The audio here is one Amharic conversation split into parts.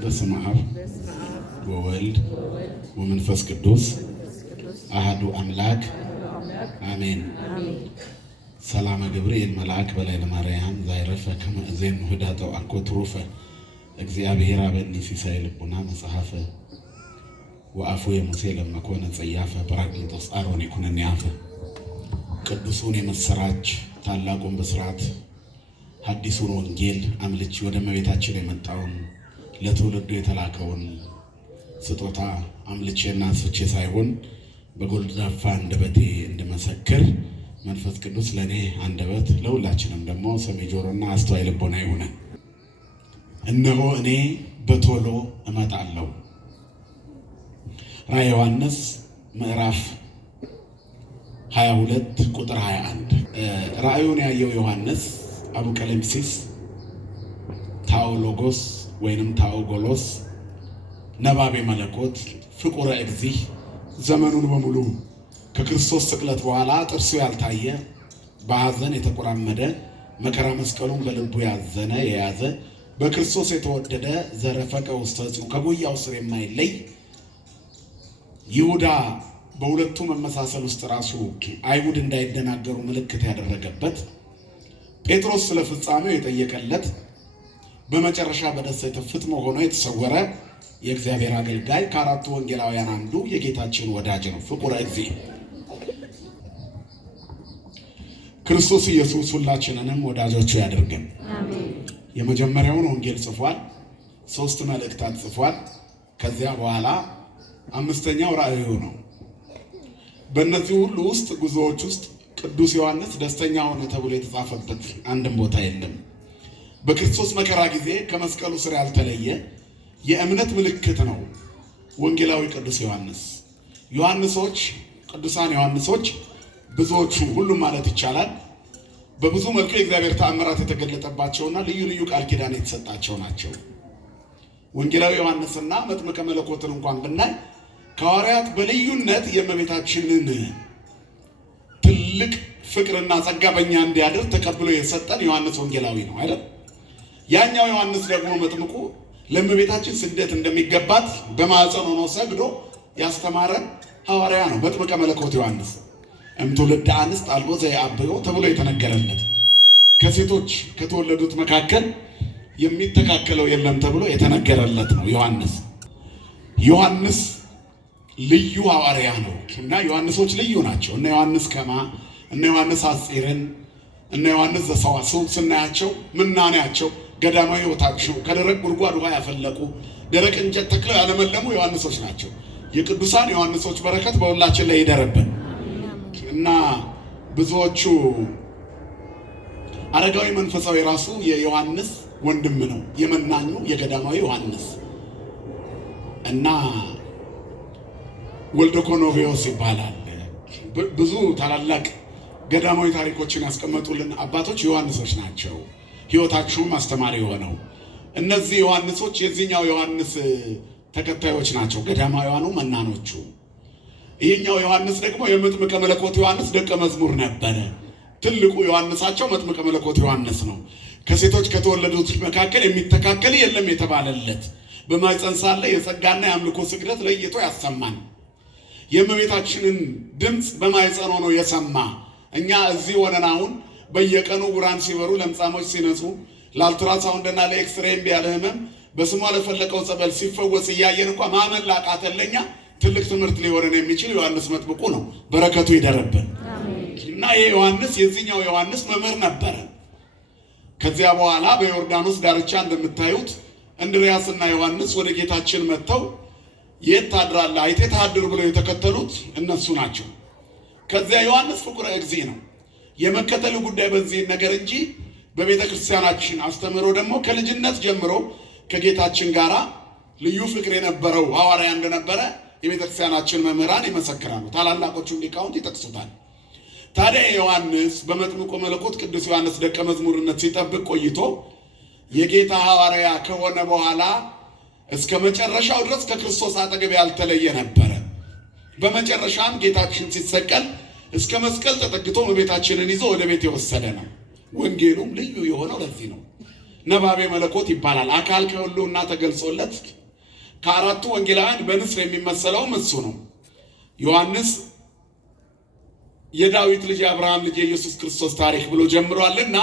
በስመ አብ ወወልድ ወመንፈስ ቅዱስ አሐዱ አምላክ አሜን። ሰላም ገብርኤል መልአክ በላይ ለማርያም ዛይረፈ ከመ እዜን ህዳጠው አኮ ትሩፈ እግዚአብሔር አበኒ ሲሳይ ልቡና መጽሐፈ ወአፉ የሙሴ ለመኮነ ጸያፈ ጰራቅሊጦስ አሮን ይኩነኒ አፈ። ቅዱሱን የምስራች ታላቁን ብስራት ሐዲሱን ወንጌል አምልቼ ወደ እመቤታችን የመጣውን ለትውልዱ የተላከውን ስጦታ አምልቼና ስቼ ሳይሆን በጎልዳፋ አንደበቴ እንድመሰክር መንፈስ ቅዱስ ለኔ አንደበት ለሁላችንም ደግሞ ሰሚ ጆሮና አስተዋይ ልቦና ይሁን። እነሆ እኔ በቶሎ እመጣለሁ። ራዕየ ዮሐንስ ምዕራፍ 22 ቁጥር 21። ራእዩን ያየው ዮሐንስ አቡቀለምሲስ ታኦሎጎስ ወይንም ታኦጎሎስ ነባቤ መለኮት ፍቁረ እግዚእ ዘመኑን በሙሉ ከክርስቶስ ስቅለት በኋላ ጥርሱ ያልታየ በሐዘን የተቆራመደ መከራ መስቀሉን በልቡ ያዘነ የያዘ በክርስቶስ የተወደደ ዘረፈቀ ውስተ ሕጽኑ ከጉያው ስር የማይለይ ይሁዳ በሁለቱ መመሳሰል ውስጥ ራሱ አይሁድ እንዳይደናገሩ ምልክት ያደረገበት ጴጥሮስ ስለ ፍጻሜው የጠየቀለት በመጨረሻ በደሴተ ፍጥሞ ሆኖ የተሰወረ የእግዚአብሔር አገልጋይ ከአራቱ ወንጌላውያን አንዱ የጌታችን ወዳጅ ነው። ፍቁረ እግዚእ ክርስቶስ ኢየሱስ ሁላችንንም ወዳጆቹ ያድርገን። የመጀመሪያውን ወንጌል ጽፏል። 3 መልእክታት ጽፏል። ከዚያ በኋላ 5ኛው ራእዩ ነው። በእነዚህ ሁሉ ውስጥ ጉዞዎች ውስጥ ቅዱስ ዮሐንስ ደስተኛ ሆነ ተብሎ የተጻፈበት አንድም ቦታ የለም። በክርስቶስ መከራ ጊዜ ከመስቀሉ ስር ያልተለየ የእምነት ምልክት ነው ወንጌላዊ ቅዱስ ዮሐንስ። ዮሐንሶች ቅዱሳን ዮሐንሶች ብዙዎቹ ሁሉም ማለት ይቻላል በብዙ መልኩ የእግዚአብሔር ተአምራት የተገለጠባቸውና ልዩ ልዩ ቃል ኪዳን የተሰጣቸው ናቸው። ወንጌላዊ ዮሐንስና መጥምቀ መለኮትን እንኳን ብናይ ከሐዋርያት በልዩነት የእመቤታችንን ትልቅ ፍቅርና ጸጋ በእኛ እንዲያድር ተቀብሎ የሰጠን ዮሐንስ ወንጌላዊ ነው አይደል? ያኛው ዮሐንስ ደግሞ መጥምቁ ለእመቤታችን ስደት እንደሚገባት በማዕፀን ሆኖ ሰግዶ ያስተማረን ሐዋርያ ነው። መጥምቀ መለኮት ዮሐንስ እምትውልደ አንስት አልቦ ዘየአብዮ ተብሎ የተነገረለት ከሴቶች ከተወለዱት መካከል የሚተካከለው የለም ተብሎ የተነገረለት ነው ዮሐንስ። ዮሐንስ ልዩ ሐዋርያ ነው እና ዮሐንሶች ልዩ ናቸው። እነ ዮሐንስ ከማ እነ ዮሐንስ አጽርን እነ ዮሐንስ ዘሰዋስው ስናያቸው ምናኔያቸው ገዳማዊ ሕይወታቸው ከደረቅ ጉድጓድ ውሃ ያፈለቁ ደረቅ እንጨት ተክለው ያለመለሙ ዮሐንሶች ናቸው። የቅዱሳን ዮሐንሶች በረከት በሁላችን ላይ ይደረብን እና ብዙዎቹ አረጋዊ መንፈሳዊ ራሱ የዮሐንስ ወንድም ነው፣ የመናኙ የገዳማዊ ዮሐንስ እና ወልደ ኮኖቬዎስ ይባላል። ብዙ ታላላቅ ገዳማዊ ታሪኮችን ያስቀመጡልን አባቶች ዮሐንሶች ናቸው። ሕይወታቸውም አስተማሪ የሆነው እነዚህ ዮሐንሶች የዚህኛው ዮሐንስ ተከታዮች ናቸው፣ ገዳማውያኑ መናኖቹ። ይህኛው ዮሐንስ ደግሞ የመጥምቀ መለኮት ዮሐንስ ደቀ መዝሙር ነበረ። ትልቁ ዮሐንሳቸው መጥምቀ መለኮት ዮሐንስ ነው። ከሴቶች ከተወለዱት መካከል የሚተካከል የለም የተባለለት በማኅፀን ሳለ የጸጋና የአምልኮ ስግደት ለይቶ ያሰማን የእመቤታችንን ድምፅ በማኅፀን ሆኖ የሰማ እኛ እዚህ ሆነን አሁን በየቀኑ ጉራን ሲበሩ ለምጻሞች ሲነጹ ለአልትራሳውንድና ለኤክስሬይ ያለ ህመም በስሟ ለፈለቀው ጸበል ሲፈወስ እያየን እንኳን ማመን ላቃተለኛ ትልቅ ትምህርት ሊሆነን የሚችል ዮሐንስ መጥምቁ ነው። በረከቱ ይደረብን እና ይሄ ዮሐንስ የዚህኛው ዮሐንስ መምህር ነበረ። ከዚያ በኋላ በዮርዳኖስ ዳርቻ እንደምታዩት እንድርያስና ዮሐንስ ወደ ጌታችን መጥተው የት ታድራለህ አይቴ ታድር ብለው የተከተሉት እነሱ ናቸው። ከዚያ ዮሐንስ ፍቁረ እግዚእ ነው። የመከተሉ ጉዳይ በዚህ ነገር እንጂ በቤተ ክርስቲያናችን አስተምሮ ደግሞ ከልጅነት ጀምሮ ከጌታችን ጋራ ልዩ ፍቅር የነበረው ሐዋርያ እንደነበረ የቤተ ክርስቲያናችን መምህራን ይመሰክራሉ። ታላላቆቹ ሊቃውንት ይጠቅሱታል። ታዲያ ዮሐንስ በመጥምቁ መለኮት ቅዱስ ዮሐንስ ደቀ መዝሙርነት ሲጠብቅ ቆይቶ የጌታ ሐዋርያ ከሆነ በኋላ እስከ መጨረሻው ድረስ ከክርስቶስ አጠገብ ያልተለየ ነበረ። በመጨረሻም ጌታችን ሲሰቀል እስከ መስቀል ተጠግቶ እመቤታችንን ይዞ ወደ ቤት የወሰደ ነው። ወንጌሉም ልዩ የሆነው ለዚህ ነው። ነባቤ መለኮት ይባላል። አካል ከህልውና ተገልጾለት ከአራቱ ወንጌላውያን በንስር የሚመሰለውም እሱ ነው። ዮሐንስ የዳዊት ልጅ የአብርሃም ልጅ የኢየሱስ ክርስቶስ ታሪክ ብሎ ጀምሯልና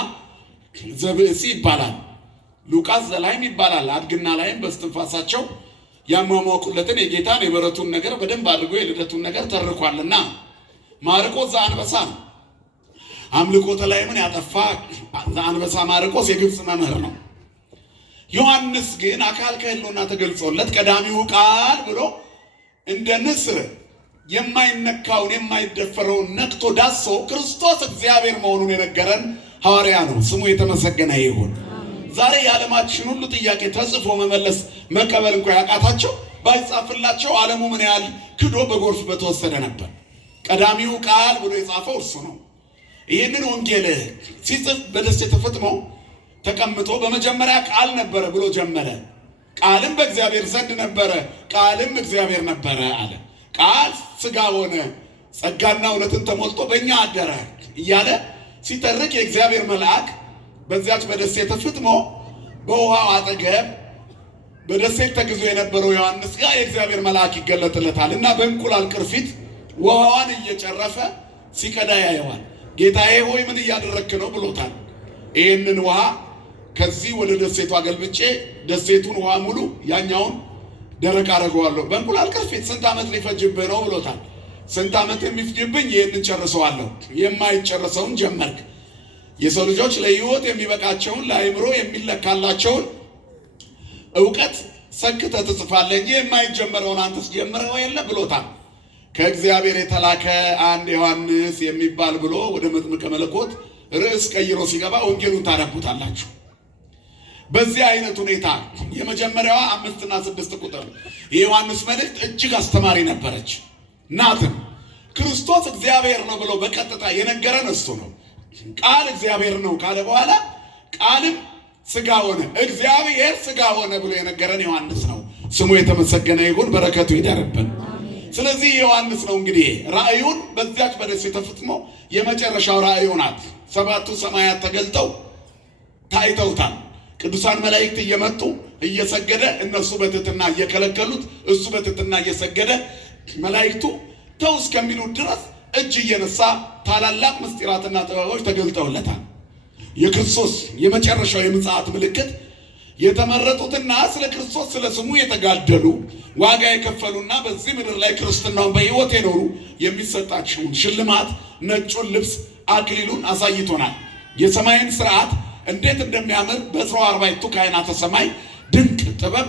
ዘብእሲ ይባላል። ሉቃስ ዘላይም ይባላል። አድግና ላይም በስትንፋሳቸው ያሟሟቁለትን የጌታን የበረቱን ነገር በደንብ አድርጎ የልደቱን ነገር ተርኳልና። ማርቆስ ዘአንበሳ ነው። አምልኮተ ላይምን ያጠፋ ዘአንበሳ ማርቆስ የግብፅ መምህር ነው። ዮሐንስ ግን አካል ከህልውና ተገልጾለት ቀዳሚው ቃል ብሎ እንደ ንስር የማይነካውን የማይደፈረውን ነክቶ ዳሶ ክርስቶስ እግዚአብሔር መሆኑን የነገረን ሐዋርያ ነው። ስሙ የተመሰገነ ይሁን። ዛሬ የዓለማችን ሁሉ ጥያቄ ተጽፎ መመለስ መቀበል እንኳን ያቃታቸው ባይጻፍላቸው ዓለሙ ምን ያህል ክዶ በጎርፍ በተወሰደ ነበር። ቀዳሚው ቃል ብሎ የጻፈው እርሱ ነው። ይህንን ወንጌል ሲጽፍ በደሴተ ፍጥሞ ተቀምጦ በመጀመሪያ ቃል ነበረ ብሎ ጀመረ። ቃልም በእግዚአብሔር ዘንድ ነበረ፣ ቃልም እግዚአብሔር ነበረ አለ። ቃል ሥጋ ሆነ፣ ጸጋና እውነትን ተሞልቶ በእኛ አደረ እያለ ሲተርክ የእግዚአብሔር መልአክ በዚያች በደሴተ ፍጥሞ በውሃው አጠገብ በደሴት ተግዞ የነበረው ዮሐንስ ጋር የእግዚአብሔር መልአክ ይገለጥለታል እና በእንቁላል ቅርፊት ውሃዋን እየጨረፈ ሲቀዳ ያየዋል። ጌታዬ ሆይ ምን እያደረክ ነው ብሎታል። ይህንን ውሃ ከዚህ ወደ ደሴቱ አገልብጬ ደሴቱን ውሃ ሙሉ ያኛውን ደረቅ አደርገዋለሁ። በእንቁላል ቅርፊት ስንት ዓመት ሊፈጅብህ ነው ብሎታል። ስንት ዓመት የሚፈጅብኝ? ይህንን ጨርሰዋለሁ። የማይጨርሰውን ጀመርክ። የሰው ልጆች ለሕይወት የሚበቃቸውን ለአእምሮ የሚለካላቸውን ዕውቀት ሰክተህ ትጽፋለህ እንጂ የማይጀመረውን አንተስ ጀምረው የለ ብሎታል። ከእግዚአብሔር የተላከ አንድ ዮሐንስ የሚባል ብሎ ወደ መጥምቀ መለኮት ርዕስ ቀይሮ ሲገባ ወንጌሉን ታነቡታላችሁ። በዚህ አይነት ሁኔታ የመጀመሪያዋ 5 እና 6 ቁጥር የዮሐንስ መልእክት እጅግ አስተማሪ ነበረች። ናትም ክርስቶስ እግዚአብሔር ነው ብሎ በቀጥታ የነገረን እሱ ነው። ቃል እግዚአብሔር ነው ካለ በኋላ ቃልም ሥጋ ሆነ፣ እግዚአብሔር ሥጋ ሆነ ብሎ የነገረን ዮሐንስ ነው። ስሙ የተመሰገነ ይሁን፣ በረከቱ ይደርብን። ስለዚህ ዮሐንስ ነው እንግዲህ ራእዩን በዚያች በደሴተ ፍጥሞ የመጨረሻው ራእዩ ናት። 7ቱ ሰማያት ተገልጠው ታይተውታል። ቅዱሳን መላእክት እየመጡ እየሰገደ እነሱ በትሕትና እየከለከሉት እሱ በትሕትና እየሰገደ መላእክቱ ተው እስከሚሉት ድረስ እጅ እየነሳ ታላላቅ ምስጢራትና ጥበቦች ተገልጠውለታል። የክርስቶስ የመጨረሻው የምጽአት ምልክት የተመረጡትና ስለ ክርስቶስ ስለ ስሙ የተጋደሉ ዋጋ የከፈሉና በዚህ ምድር ላይ ክርስትናውን በሕይወት የኖሩ የሚሰጣቸውን ሽልማት ነጩን ልብስ አክሊሉን አሳይቶናል። የሰማይን ስርዓት እንዴት እንደሚያምር በስራው 40ቱ ካህናተ ሰማይ ድንቅ ጥበብ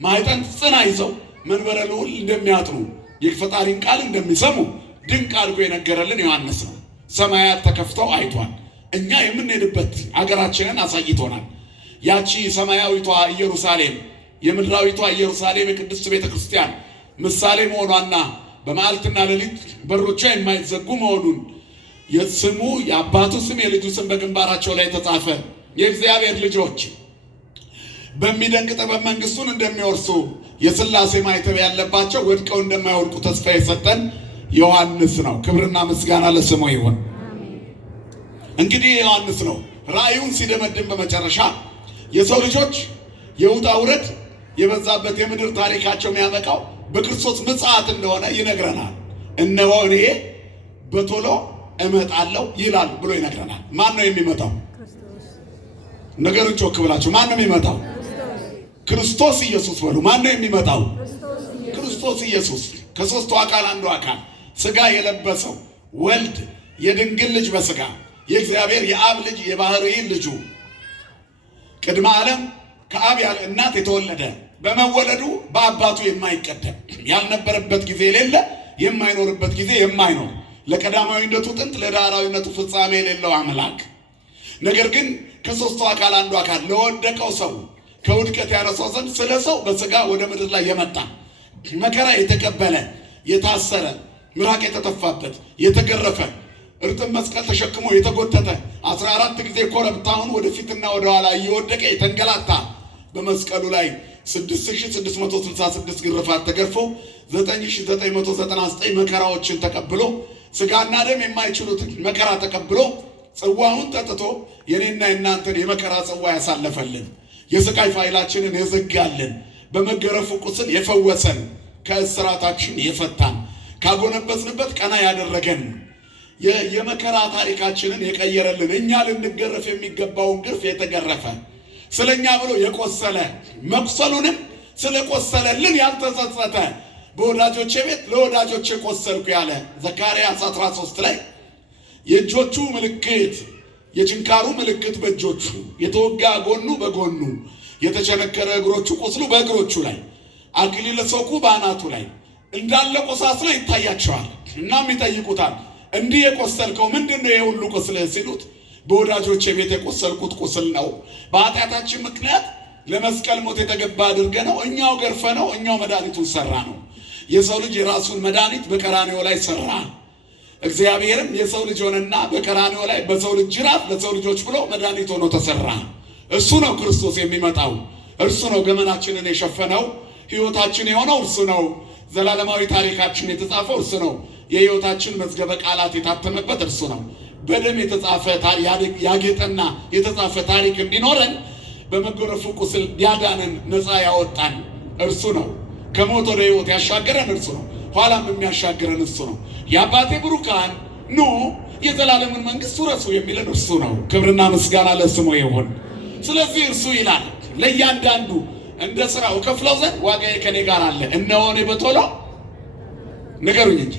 ማዕጠንት ጽና ይዘው መንበረ ልዑል እንደሚያጥኑ የፈጣሪን ቃል እንደሚሰሙ ድንቅ አድርጎ የነገረልን ዮሐንስ ነው። ሰማያት ተከፍተው አይቷል። እኛ የምንሄድበት አገራችንን አሳይቶናል። ያቺ ሰማያዊቷ ኢየሩሳሌም የምድራዊቷ ኢየሩሳሌም የቅድስት ቤተ ክርስቲያን ምሳሌ መሆኗና በመዓልትና ሌሊት በሮቿ የማይዘጉ መሆኑን የስሙ የአባቱ ስም የልጁ ስም በግንባራቸው ላይ ተጻፈ የእግዚአብሔር ልጆች በሚደንቅ ጥበብ መንግስቱን እንደሚወርሱ የሥላሴ ማይተብ ያለባቸው ወድቀው እንደማይወድቁ ተስፋ የሰጠን ዮሐንስ ነው። ክብርና ምስጋና ለስሙ ይሁን። እንግዲህ ዮሐንስ ነው ራእዩን ሲደመድም በመጨረሻ የሰው ልጆች የውጣ ውረድ የበዛበት የምድር ታሪካቸው የሚያበቃው በክርስቶስ ምጽአት እንደሆነ ይነግረናል። እነሆ እኔ በቶሎ እመጣለሁ ይላል ብሎ ይነግረናል። ማን ነው የሚመጣው? ነገሩን ጮክ ብላችሁ ማን ነው የሚመጣው? ክርስቶስ ኢየሱስ በሉ። ማን ነው የሚመጣው? ክርስቶስ ኢየሱስ ከሦስቱ አካል አንዱ አካል ሥጋ የለበሰው ወልድ የድንግል ልጅ በሥጋ የእግዚአብሔር የአብ ልጅ የባሕርይ ልጁ ቅድመ ዓለም ከአብ ያለ እናት የተወለደ በመወለዱ በአባቱ የማይቀደም ያልነበረበት ጊዜ የሌለ የማይኖርበት ጊዜ የማይኖር ለቀዳማዊነቱ ጥንት ለዳህራዊነቱ ፍጻሜ የሌለው አምላክ ነገር ግን ከሦስቱ አካል አንዱ አካል ለወደቀው ሰው ከውድቀት ያነሳው ዘንድ ስለ ሰው በሥጋ ወደ ምድር ላይ የመጣ መከራ የተቀበለ የታሰረ ምራቅ የተተፋበት የተገረፈ እርጥብ መስቀል ተሸክሞ የተጎተተ 14 ጊዜ ኮረብታውን ወደፊትና ወደ ኋላ እየወደቀ የተንገላታ በመስቀሉ ላይ 6666 ግርፋት ተገርፎ 9999 መከራዎችን ተቀብሎ ሥጋና ደም የማይችሉትን መከራ ተቀብሎ ጽዋውን ጠጥቶ የኔና የናንተን የመከራ ጽዋ ያሳለፈልን፣ የስቃይ ፋይላችንን የዘጋልን፣ በመገረፉ ቁስል የፈወሰን፣ ከእስራታችን የፈታን፣ ካጎነበስንበት ቀና ያደረገን፣ የመከራ ታሪካችንን የቀየረልን፣ እኛ ልንገረፍ የሚገባውን ግርፍ የተገረፈ፣ ስለኛ ብሎ የቆሰለ፣ መቁሰሉንም ስለቆሰለልን ያልተጸጸተ፣ በወዳጆቼ ቤት ለወዳጆቼ ቆሰልኩ ያለ ዘካርያስ 13 ላይ የእጆቹ ምልክት የችንካሩ ምልክት በእጆቹ የተወጋ ጎኑ በጎኑ የተቸነከረ እግሮቹ ቁስሉ በእግሮቹ ላይ አክሊለ ሦኩ በአናቱ ላይ እንዳለ ቆሳስሎ ይታያቸዋል። እናም ይጠይቁታል፣ እንዲህ የቆሰልከው ምንድነው የሁሉ ቁስል ሲሉት፣ በወዳጆቼ ቤት የቆሰልኩት ቁስል ነው። በኃጢአታችን ምክንያት ለመስቀል ሞት የተገባ አድርገ ነው እኛው ገርፈ ነው እኛው መድኃኒቱን ሰራ ነው። የሰው ልጅ የራሱን መድኃኒት በቀራንዮ ላይ ሰራ። እግዚአብሔርም የሰው ልጅ ሆነና በቀራንዮ ላይ በሰው ልጅ ጅራት ለሰው ልጆች ብሎ መድኃኒት ሆኖ ተሰራ። እሱ ነው ክርስቶስ የሚመጣው። እርሱ ነው ገመናችንን የሸፈነው። ሕይወታችን የሆነው እርሱ ነው። ዘላለማዊ ታሪካችን የተጻፈው እርሱ ነው። የሕይወታችን መዝገበ ቃላት የታተመበት እርሱ ነው። በደም የተጻፈ ያጌጠና የተጻፈ ታሪክ እንዲኖረን በመጎረፉ ቁስል ያዳነን ነፃ ያወጣን እርሱ ነው። ከሞት ወደ ሕይወት ያሻገረን እርሱ ነው። ኋላም የሚያሻገረን እርሱ ነው። የአባቴ ብሩካን ኑ የዘላለምን መንግሥት ውረሱ የሚለን እርሱ ነው። ክብርና ምስጋና ለስሙ ይሁን። ስለዚህ እርሱ ይላል ለእያንዳንዱ እንደ ሥራው እከፍለው ዘንድ ዋጋዬ ከኔ ጋር አለ፣ እነሆ እኔ በቶሎ ንገሩኝ እንጂ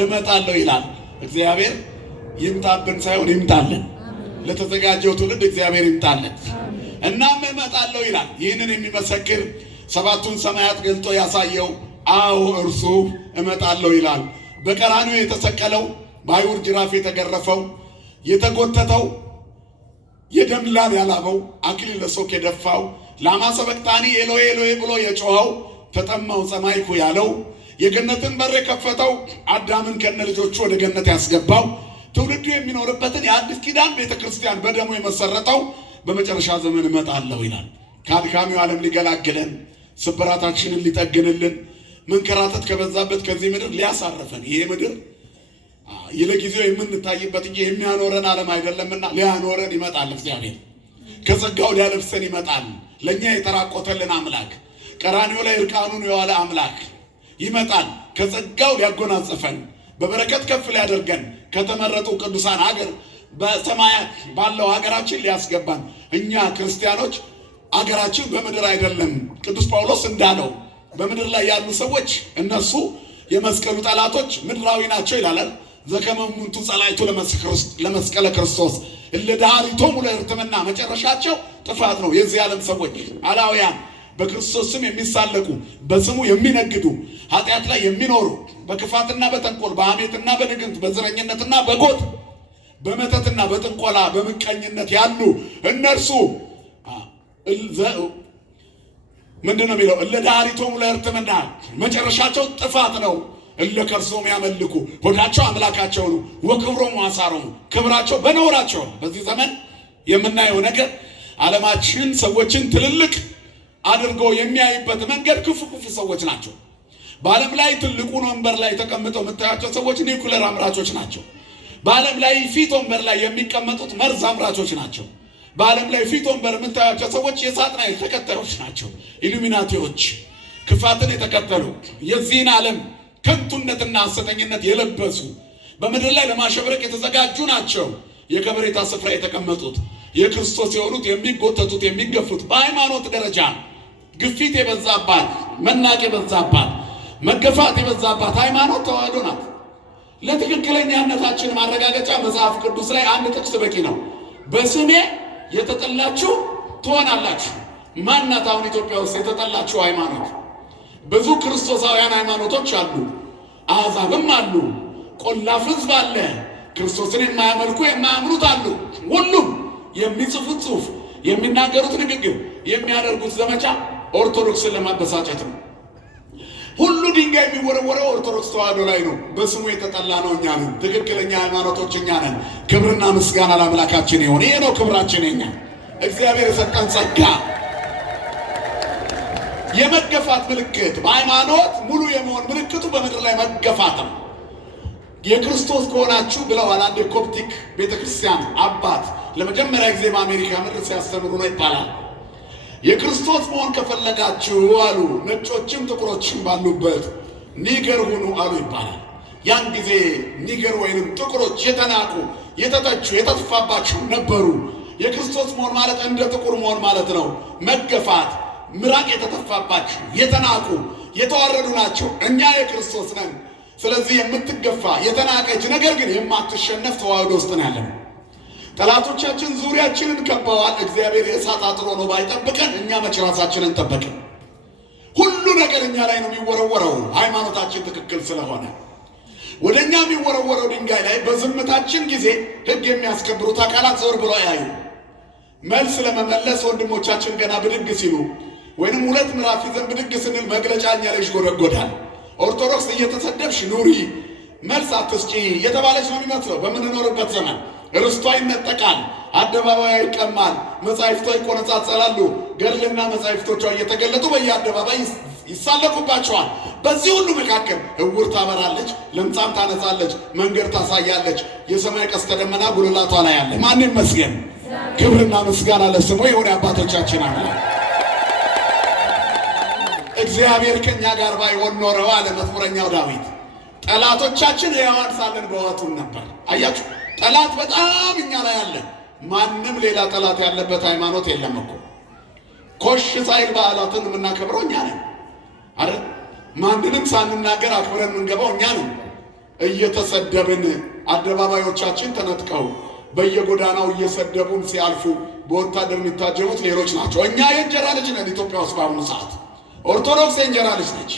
እመጣለሁ ይላል። እግዚአብሔር ይምጣብን ሳይሆን ይምጣልን። ለተዘጋጀው ትውልድ እግዚአብሔር ይምጣልን። እናም እመጣለሁ ይላል። ይህንን የሚመሰክር ሰባቱን ሰማያት ገልጦ ያሳየው አዎ እርሱ እመጣለሁ ይላል። በቀራንዮ የተሰቀለው፣ በአይሁድ ጅራፍ የተገረፈው፣ የተጎተተው፣ የደም ላብ ያላበው፣ አክሊለ ሦክ የደፋው፣ ላማ ሰበቅታኒ ኤሎሄ ኤሎሄ ብሎ የጮኸው፣ ተጠማው ጸማይኩ ያለው፣ የገነትን በር የከፈተው፣ አዳምን ከነ ልጆቹ ወደ ገነት ያስገባው፣ ትውልዱ የሚኖርበትን የአዲስ ኪዳን ቤተክርስቲያን በደሙ የመሰረተው በመጨረሻ ዘመን እመጣለሁ ይላል። ከአድካሚው ዓለም ሊገላግለን፣ ስብራታችንን ሊጠግንልን፣ መንከራተት ከበዛበት ከዚህ ምድር ሊያሳርፈን፣ ይሄ ምድር ለጊዜው የምንታይበት እንጂ የሚያኖረን ዓለም አይደለምና ሊያኖረን ይመጣል። እግዚአብሔር ከጸጋው ሊያለብሰን ይመጣል። ለእኛ የተራቆተልን አምላክ፣ ቀራንዮ ላይ እርቃኑን የዋለ አምላክ ይመጣል። ከጸጋው ሊያጎናጽፈን፣ በበረከት ከፍ ሊያደርገን፣ ከተመረጡ ቅዱሳን ሀገር በሰማያት ባለው ሀገራችን ሊያስገባን። እኛ ክርስቲያኖች አገራችን በምድር አይደለም። ቅዱስ ጳውሎስ እንዳለው በምድር ላይ ያሉ ሰዎች እነሱ የመስቀሉ ጠላቶች ምድራዊ ናቸው ይላል። ዘከመሙንቱ ጸላይቱ ለመስቀለ ክርስቶስ እለ ዳሪቶሙ ለሕርትምና፣ መጨረሻቸው ጥፋት ነው። የዚህ ዓለም ሰዎች አላውያን በክርስቶስ ስም የሚሳለቁ በስሙ የሚነግዱ ኃጢአት ላይ የሚኖሩ በክፋትና በተንኮል በሐሜትና በንግምት በዘረኝነትና በጎጥ በመተትና በጥንቆላ በምቀኝነት ያሉ እነርሱ ምንድን ነው የሚለው? እለ ዳሪቶሙ ለሕርትምና፣ መጨረሻቸው ጥፋት ነው። እለ ከርሶሙ ያመልኩ፣ ሆዳቸው አምላካቸው ነው። ወክብሮሙ አሳሮሙ፣ ክብራቸው በነውራቸው። በዚህ ዘመን የምናየው ነገር ዓለማችን ሰዎችን ትልልቅ አድርጎ የሚያይበት መንገድ ክፉ ሰዎች ናቸው። በዓለም ላይ ትልቁን ወንበር ላይ ተቀምጠው የምታያቸው ሰዎች ኒውክሌር አምራቾች ናቸው። በዓለም ላይ ፊት ወንበር ላይ የሚቀመጡት መርዝ አምራቾች ናቸው። በዓለም ላይ ፊት ወንበር የምታያቸው ሰዎች የሳጥናኤል ተከታዮች ናቸው። ኢሉሚናቲዎች፣ ክፋትን የተከተሉ የዚህን ዓለም ከንቱነትና ሐሰተኝነት የለበሱ በምድር ላይ ለማሸብረቅ የተዘጋጁ ናቸው። የከበሬታ ስፍራ የተቀመጡት የክርስቶስ የሆኑት የሚጎተቱት የሚገፉት፣ በሃይማኖት ደረጃ ግፊት የበዛባት፣ መናቅ የበዛባት፣ መገፋት የበዛባት ሃይማኖት ተዋህዶ ናት። ለትክክለኛነታችን ማረጋገጫ መጽሐፍ ቅዱስ ላይ አንድ ጥቅስ በቂ ነው። በስሜ የተጠላችሁ ትሆናላችሁ። ማናት አሁን ኢትዮጵያ ውስጥ የተጠላችሁ ሃይማኖት? ብዙ ክርስቶሳውያን ሃይማኖቶች አሉ፣ አሕዛብም አሉ፣ ቆላፍ ሕዝብ አለ፣ ክርስቶስን የማያመልኩ የማያምኑት አሉ። ሁሉም የሚጽፉት ጽሑፍ፣ የሚናገሩት ንግግር፣ የሚያደርጉት ዘመቻ ኦርቶዶክስን ለማበሳጨት ነው። ሁሉ ድንጋይ የሚወረወረው ኦርቶዶክስ ተዋህዶ ላይ ነው። በስሙ የተጠላ ነው እኛ ነን። ትክክለኛ ሃይማኖቶች እኛ ነን። ክብርና ምስጋና ለአምላካችን ይሁን። ይሄ ነው ክብራችን የኛ እግዚአብሔር የሰጠን ጸጋ። የመገፋት ምልክት በሃይማኖት ሙሉ የመሆን ምልክቱ በምድር ላይ መገፋት ነው። የክርስቶስ ከሆናችሁ ብለዋል አንድ የኮፕቲክ ቤተክርስቲያን አባት ለመጀመሪያ ጊዜ በአሜሪካ ምድር ሲያስተምሩ ነው ይባላል። የክርስቶስ መሆን ከፈለጋችሁ አሉ ነጮችም ጥቁሮችም ባሉበት ኒገር ሁኑ አሉ ይባላል። ያን ጊዜ ኒገር ወይንም ጥቁሮች የተናቁ የተጠቹ የተተፋባቸው ነበሩ። የክርስቶስ መሆን ማለት እንደ ጥቁር መሆን ማለት ነው። መገፋት፣ ምራቅ የተተፋባቸው የተናቁ የተዋረዱ ናቸው። እኛ የክርስቶስ ነን። ስለዚህ የምትገፋ የተናቀች ነገር ግን የማትሸነፍ ተዋህዶ ውስጥ ነው ያለነው። ጠላቶቻችን ዙሪያችንን ከበዋል። እግዚአብሔር የእሳት አጥሮ ነው ባይጠብቀን እኛ መቼ ራሳችንን ጠበቅን? ሁሉ ነገር እኛ ላይ ነው የሚወረወረው። ሃይማኖታችን ትክክል ስለሆነ ወደ እኛ የሚወረወረው ድንጋይ ላይ በዝምታችን ጊዜ ሕግ የሚያስከብሩት አካላት ዞር ብለው ያዩ። መልስ ለመመለስ ወንድሞቻችን ገና ብድግ ሲሉ ወይንም ሁለት ምዕራፍ ይዘን ብድግ ስንል መግለጫ እኛ ላይ ይጎደጎዳል። ኦርቶዶክስ እየተሰደብሽ ኑሪ መልስ አትስጪ የተባለች ነው የሚመስለው። በምንኖርበት ዘመን ርስቷ ይነጠቃል፣ አደባባይ ይቀማል፣ መጻሕፍቷ ይቆነጻጸላሉ። ገድልና መጻሕፍቶቿ እየተገለጡ በየአደባባይ ይሳለቁባቸዋል። በዚህ ሁሉ መካከል እውር ታበራለች፣ ለምጻም ታነጻለች፣ መንገድ ታሳያለች። የሰማይ ቀስተ ደመና ጉልላቷ ላይ አለ። ማን ይመስገን? ክብርና ምስጋና ለስሙ ይሁን። አባቶቻችን አምላክ እግዚአብሔር ከኛ ጋር ባይሆን ኖረው አለ መዝሙረኛው ዳዊት፣ ጠላቶቻችን ሕያዋን ሳለን በዋቱን ነበር። አያችሁ፣ ጠላት በጣም እኛ ላይ አለ። ማንም ሌላ ጠላት ያለበት ሃይማኖት የለም እኮ። ኮሽ ሳይል በዓላትን የምናከብረው እኛ ነን አይደል? ማንንም ሳንናገር አክብረን የምንገባው እኛ ነን። እየተሰደብን አደባባዮቻችን ተነጥቀው በየጎዳናው እየሰደቡን ሲያልፉ በወታደር የሚታጀቡት ሌሎች ናቸው። እኛ የእንጀራ ልጅ ነን። ኢትዮጵያ ውስጥ በአሁኑ ሰዓት ኦርቶዶክስ የእንጀራ ልጅ ነች።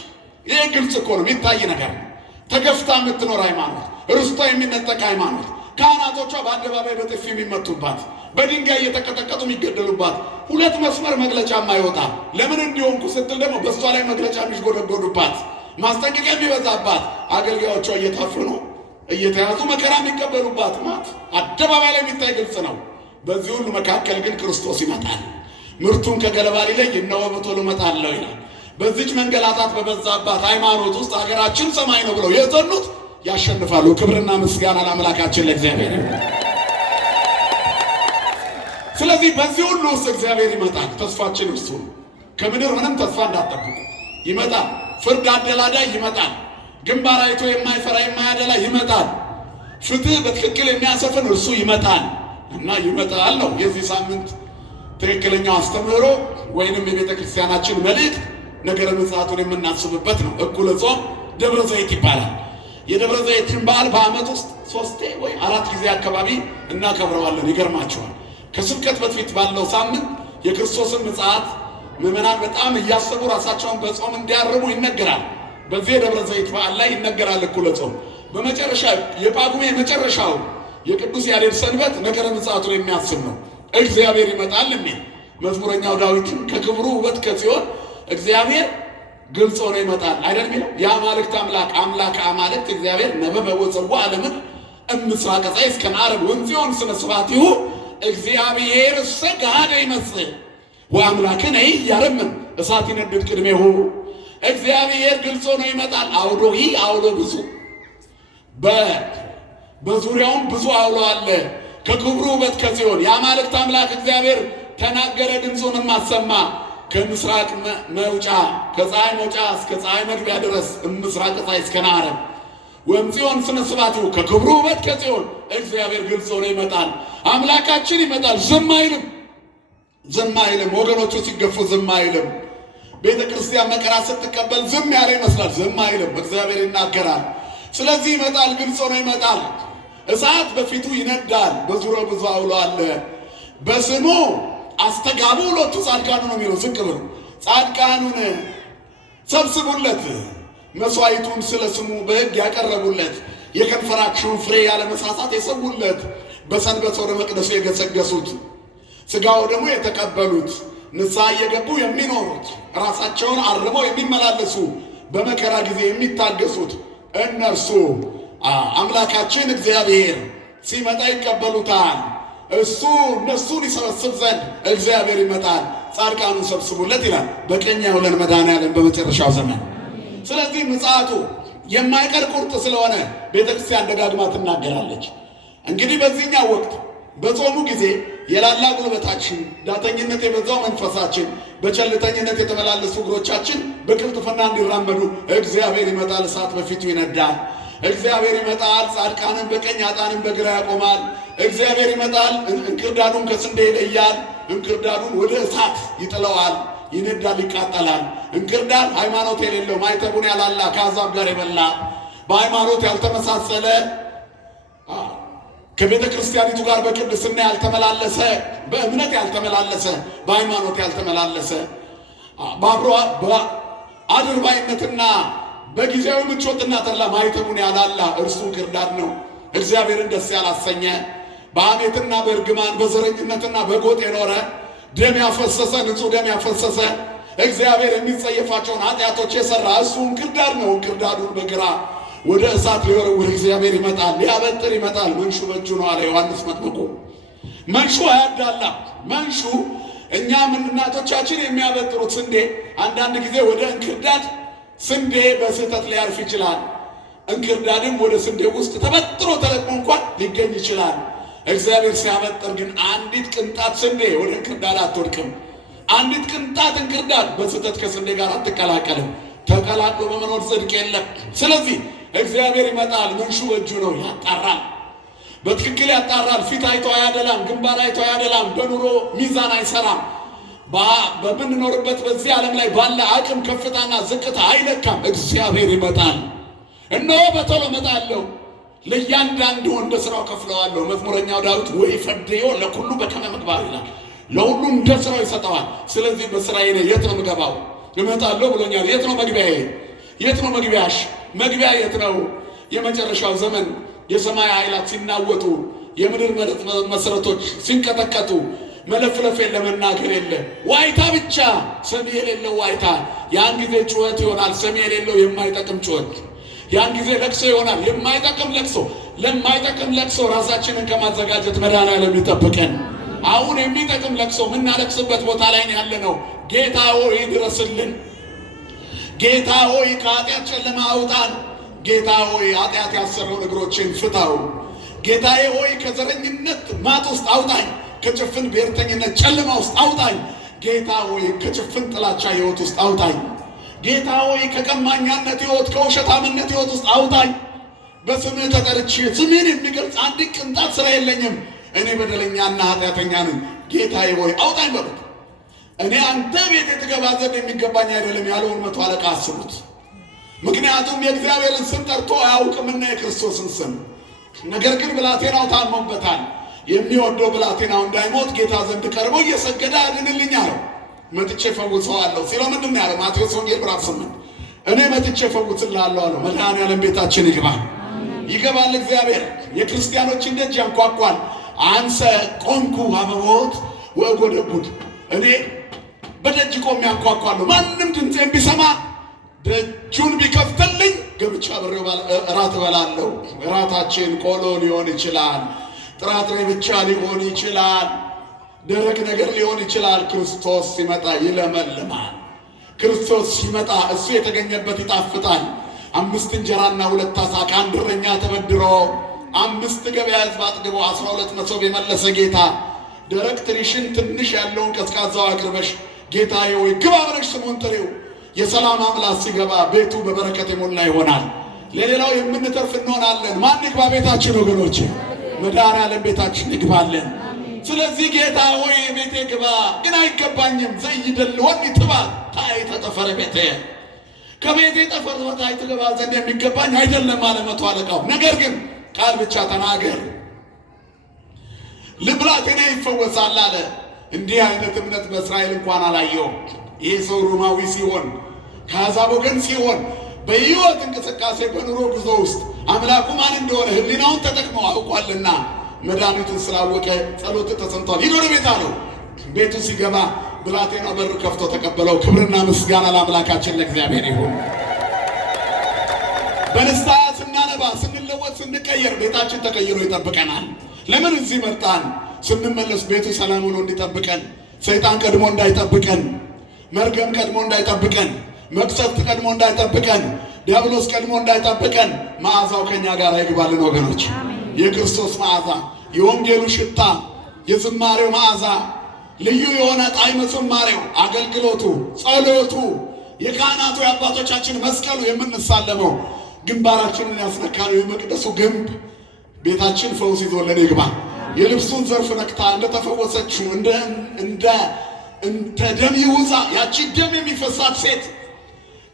ይህ ግልጽ እኮ ነው፣ የሚታይ ነገር ነው። ተገፍታ የምትኖር ሃይማኖት፣ ርስቷ የሚነጠቅ ሃይማኖት፣ ካህናቶቿ በአደባባይ በጥፊ የሚመቱባት፣ በድንጋይ እየተቀጠቀጡ የሚገደሉባት፣ ሁለት መስመር መግለጫ የማይወጣ ለምን እንዲሆንኩ ስትል ደግሞ በእሷ ላይ መግለጫ የሚጎደጎዱባት፣ ማስጠንቀቂያ የሚበዛባት፣ አገልጋዮቿ እየታፈኑ እየተያዙ መከራ የሚቀበሉባት ናት። አደባባይ ላይ የሚታይ ግልጽ ነው። በዚህ ሁሉ መካከል ግን ክርስቶስ ይመጣል። ምርቱን ከገለባ ሊለይ እነሆ በቶሎ እመጣለሁ ይላል። በዚች መንገላታት በበዛባት ሃይማኖት ውስጥ ሀገራችን ሰማይ ነው ብለው የጸኑት ያሸንፋሉ። ክብርና ምስጋና ለአምላካችን ለእግዚአብሔር። ስለዚህ በዚህ ሁሉ ውስጥ እግዚአብሔር ይመጣል። ተስፋችን እሱ ነው። ከምድር ምንም ተስፋ እንዳትጠብቁ። ይመጣል። ፍርድ አደላዳይ ይመጣል። ግንባር አይቶ የማይፈራ የማያደላ ይመጣል። ፍትህ በትክክል የሚያሰፍን እርሱ ይመጣል እና ይመጣል ነው የዚህ ሳምንት ትክክለኛው አስተምህሮ ወይንም የቤተ ክርስቲያናችን መልእክት ነገረ ምጽአቱን የምናስብበት ነው። እኩለ ጾም ደብረ ዘይት ይባላል። የደብረ ዘይትን በዓል በዓመት ውስጥ 3 ወይ 4 ጊዜ አካባቢ እናከብረዋለን። ይገርማቸዋል። ከስብከት በፊት ባለው ሳምንት የክርስቶስን ምጽአት ምዕመናን በጣም እያሰቡ ራሳቸውን በጾም እንዲያርሙ ይነገራል። በዚህ የደብረ ዘይት በዓል ላይ ይነገራል እኩለ ጾም። በመጨረሻ የጳጉሜ መጨረሻው የቅዱስ ያሬድ ሰንበት ነገረ ምጽአቱን የሚያስብ ነው። እግዚአብሔር ይመጣል የሚል መዝሙረኛው ዳዊትም ከክብሩ ውበት ከጽዮን እግዚአብሔር ግልጽ ሆኖ ይመጣል አይደል የሚለው። የአማልክት አምላክ አምላክ አማልክት እግዚአብሔር ነበበ ወፀዋ ዓለምን እምስራቀ ፀሐይ እስከ ዓረብ ወንጽዮን ስነ ስብሐቲሁ እግዚአብሔር ሰጋደ ይመስል ወአምላክነ ያረምን እሳት ይነድድ ቅድሜሁ። እግዚአብሔር ግልጽ ሆኖ ይመጣል። አውዶሂ አውሎ ብዙ በዙሪያውም ብዙ አውሎ አለ። ከክብሩ ውበት ከጽዮን የአማልክት አምላክ እግዚአብሔር ተናገረ፣ ድምፁንም አሰማ። ከምስራቅ መውጫ ከፀሐይ መውጫ እስከ ፀሐይ መግቢያ ድረስ ምስራቅ ፀሐይ እስከ ዓረብ ወእምጽዮን ስነ ስብሐቲሁ ከክብሩ ውበት ከጽዮን እግዚአብሔር ግልጽ ሆኖ ይመጣል። አምላካችን ይመጣል። ዝም አይልም፣ ዝም አይልም። ወገኖቹ ሲገፉ ዝም አይልም። ቤተ ክርስቲያን መከራ ስትቀበል ዝም ያለ ይመስላል። ዝም አይልም። እግዚአብሔር ይናገራል። ስለዚህ ይመጣል፣ ግልጽ ሆኖ ይመጣል። እሳት በፊቱ ይነዳል፣ በዙሪያው ብዙ አውሎ አለ። በስሙ አስተጋቡ ሎቱ ጻድቃኑ ነው የሚለው። ዝቅ ብሎ ጻድቃኑን ሰብስቡለት፣ መስዋዕቱን ስለ ስሙ በሕግ ያቀረቡለት፣ የከንፈራቸውን ፍሬ ያለ መሳሳት የሰዉለት፣ በሰንበት ወደ መቅደሱ የገሰገሱት፣ ሥጋው ደግሞ የተቀበሉት፣ ንስሐ እየገቡ የሚኖሩት፣ ራሳቸውን አርመው የሚመላለሱ፣ በመከራ ጊዜ የሚታገሱት እነርሱ አምላካችን እግዚአብሔር ሲመጣ ይቀበሉታል። እሱ እነሱን ይሰበስብ ዘንድ እግዚአብሔር ይመጣል። ጻድቃኑን ሰብስቡለት ይላል። በቀኝ ያውለን መድኃኔዓለም በመጨረሻው ዘመን። ስለዚህ ምጽአቱ የማይቀር ቁርጥ ስለሆነ ቤተክርስቲያን ደጋግማ ትናገራለች። እንግዲህ በዚህኛው ወቅት በጾሙ ጊዜ የላላ ጉልበታችን፣ ዳተኝነት የበዛው መንፈሳችን፣ በቸልተኝነት የተመላለሱ እግሮቻችን በቅልጥፍና እንዲራመዱ እግዚአብሔር ይመጣል፣ እሳት በፊቱ ይነዳል። እግዚአብሔር ይመጣል፣ ጻድቃንን በቀኝ ኃጥአንን በግራ ያቆማል። እግዚአብሔር ይመጣል፣ እንክርዳዱን ከስንዴ ይለያል፣ እንክርዳዱን ወደ እሳት ይጥለዋል፣ ይነዳል፣ ይቃጠላል። እንክርዳድ ሃይማኖት የሌለው ማይተቡን ያላላ ከአሕዛብ ጋር የበላ በሃይማኖት ያልተመሳሰለ ከቤተ ክርስቲያኒቱ ጋር በቅድስና ያልተመላለሰ በእምነት ያልተመላለሰ በሃይማኖት ያልተመላለሰ በአድርባይነትና በጊዜያዊ ምቾትና ተድላ ማይተቡን ያላላ እርሱ እንክርዳድ ነው። እግዚአብሔርን ደስ ያላሰኘ በሐሜትና በእርግማን በዘረኝነትና በጎጥ የኖረ ደም ያፈሰሰ ንጹሕ ደም ያፈሰሰ እግዚአብሔር የሚጸየፋቸውን ኃጢአቶች የሰራ እሱ እንክርዳድ ነው። እንክርዳዱን በግራ ወደ እሳት ሊወረውር እግዚአብሔር ይመጣል፣ ሊያበጥር ይመጣል። መንሹ በእጁ ነው አለ ዮሐንስ መጥምቁ። መንሹ አያዳላ። መንሹ እኛም እናቶቻችን የሚያበጥሩት ስንዴ አንዳንድ ጊዜ ወደ እንክርዳድ ስንዴ በስህተት ሊያርፍ ይችላል። እንክርዳድም ወደ ስንዴ ውስጥ ተበጥሮ ተለቅሞ እንኳን ሊገኝ ይችላል። እግዚአብሔር ሲያበጥር ግን አንዲት ቅንጣት ስንዴ ወደ እንክርዳድ አትወድቅም። አንዲት ቅንጣት እንክርዳድ በስህተት ከስንዴ ጋር አትቀላቀልም። ተቀላቅሎ በመኖር ጽድቅ የለም። ስለዚህ እግዚአብሔር ይመጣል፣ መንሹ በእጁ ነው፣ ያጣራል፣ በትክክል ያጣራል። ፊት አይቶ አያደላም፣ ግንባር አይቶ አያደላም፣ በኑሮ ሚዛን አይሰራም። በምንኖርበት በዚህ ዓለም ላይ ባለ አቅም ከፍታና ዝቅታ አይለካም። እግዚአብሔር ይመጣል። እነሆ በቶሎ እመጣለሁ፣ ለእያንዳንዱ እንደ ስራው ከፍለዋለሁ። መዝሙረኛው ዳዊት ወይ ፈደዮ ለኩሉ በከመ ምግባሩ ይላል። ለሁሉም እንደ ስራው ይሰጠዋል። ስለዚህ በስራዬ ነው የት ነው የምገባው? እመጣለሁ ብሎኛል። የት ነው መግቢያዬ? የት ነው መግቢያሽ? መግቢያ የት ነው? የመጨረሻው ዘመን የሰማይ ኃይላት ሲናወጡ፣ የምድር መሰረቶች ሲንቀጠቀጡ፣ መለፍለፍ የለ፣ መናገር የለ፣ ዋይታ ብቻ፣ ሰሚ የሌለው ዋይታ። ያን ጊዜ ጩኸት ይሆናል፣ ሰሚ የሌለው የማይጠቅም ጩኸት። ያን ጊዜ ለቅሶ ይሆናል፣ የማይጠቅም ለቅሶ። ለማይጠቅም ለቅሶ ራሳችንን ከማዘጋጀት መድኃኔዓለም ይጠብቀን። አሁን የሚጠቅም ለቅሶ የምናለቅስበት ቦታ ላይ ነው ያለነው። ጌታ ሆይ ድረስልን። ጌታ ሆይ ከኃጢአት ጨለማ አውጣን። ጌታ ሆይ ኃጢአት ያሰረውን እግሮችን ፍታው። ጌታዬ ሆይ ከዘረኝነት ማጥ ውስጥ አውጣኝ፣ ከጭፍን ብሔርተኝነት ጨለማ ውስጥ አውጣኝ። ጌታ ሆይ ከጭፍን ጥላቻ ሕይወት ውስጥ አውጣኝ። ጌታ ሆይ ከቀማኛነት ሕይወት፣ ከውሸታምነት ሕይወት ውስጥ አውጣኝ። በስምህ ተጠርቼ ስምህን የሚገልጽ አንድ ቅንጣት ስራ የለኝም። እኔ በደለኛና ኃጢአተኛ ነኝ። ጌታዬ ሆይ አውጣኝ በሉት። እኔ አንተ ቤት ትገባ ዘንድ የሚገባኝ አይደለም ያለውን መቶ አለቃ አስቡት። ምክንያቱም የእግዚአብሔርን ስም ጠርቶ አያውቅምና የክርስቶስን ስም። ነገር ግን ብላቴናው ታሞበታል። የሚወደው ብላቴናው እንዳይሞት ጌታ ዘንድ ቀርቦ እየሰገደ አድንልኝ አለው። መጥቼ ፈውሰዋለሁ ሲለው ምንድን ነው ያለው? ማቴዎስ ወንጌል ምዕራፍ 8 እኔ መጥቼ ፈውስልሃለሁ አለው። መድኃኔዓለም ቤታችን ይግባ። ይገባል እግዚአብሔር። የክርስቲያኖችን ደጅ ያንኳኳል። አንሰ ቆምኩ አበቦት ወእጎደጉድ፣ እኔ በደጅ ቆሜ ያንኳኳለሁ። ማንም ድምፄን ቢሰማ ደጁን ቢከፍትልኝ ገብቻ አብሬው እራት እበላለሁ። እራታችን ቆሎ ሊሆን ይችላል፣ ጥራጥሬ ብቻ ሊሆን ይችላል፣ ደረቅ ነገር ሊሆን ይችላል። ክርስቶስ ሲመጣ ይለመልማል። ክርስቶስ ሲመጣ እሱ የተገኘበት ይጣፍጣል። 5 እንጀራና 2 ዓሣ ከአንድ እረኛ ተበድሮ 5 ገበያ ሕዝብ አጥግቦ 12 መሶብ የመለሰ ጌታ ደረቅ ትሪሽን ትንሽ ያለውን ቀዝቃዛው አቅርበሽ ጌታዬ ሆይ ግባ ብለሽ ስሙን ጥሪው። የሰላም አምላክ ሲገባ ቤቱ በበረከት የሞላ ይሆናል። ለሌላው የምንተርፍ እንሆናለን። ማን ይግባ ቤታችን? ወገኖች መድኃኔዓለም ቤታችን ይግባለን። ስለዚህ ጌታ ሆይ ቤቴ ግባ፣ ግን አይገባኝም። ዘይደልወኒ ትባ ታሕተ ጠፈረ ቤቴ፣ ከቤቴ ጠፈር በታች ትገባ ዘንድ የሚገባኝ አይደለም አለ መቶ አለቃው። ነገር ግን ቃል ብቻ ተናገር ልብላቴና ይፈወሳል አለ። እንዲህ አይነት እምነት በእስራኤል እንኳን አላየውም። ይህ ሰው ሮማዊ ሲሆን ከአሕዛብ ወገን ሲሆን በሕይወት እንቅስቃሴ በኑሮ ጉዞ ውስጥ አምላኩ ማን እንደሆነ ሕሊናውን ተጠቅሞ አውቋልና መድኃኒቱን ስላወቀ ጸሎት ተሰምቷል። ይህ ወደ ቤት አለው። ቤቱ ሲገባ ብላቴናው በር ከፍቶ ተቀበለው። ክብርና ምስጋና ለአምላካችን ለእግዚአብሔር ይሁን። በንስሐ ስናነባ፣ ስንለወጥ፣ ስንቀየር ቤታችን ተቀይሮ ይጠብቀናል። ለምን እዚህ መጣን? ስንመለስ ቤቱ ሰላም ሆኖ እንዲጠብቀን፣ ሰይጣን ቀድሞ እንዳይጠብቀን፣ መርገም ቀድሞ እንዳይጠብቀን፣ መቅሰፍት ቀድሞ እንዳይጠብቀን፣ ዲያብሎስ ቀድሞ እንዳይጠብቀን መዓዛው ከኛ ጋር ይግባልን ወገኖች። የክርስቶስ መዓዛ፣ የወንጌሉ ሽታ፣ የዝማሬው መዓዛ፣ ልዩ የሆነ ጣዕመ ዝማሬው፣ አገልግሎቱ፣ ጸሎቱ፣ የካህናቱ የአባቶቻችን መስቀሉ የምንሳለመው ግንባራችንን ያስነካነው የመቅደሱ ግንብ ቤታችን ፈውስ ይዞልን ይግባ። የልብሱን ዘርፍ ነክታ እንደተፈወሰችው እንደ ደም ይውዛ ያቺ ደም የሚፈሳት ሴት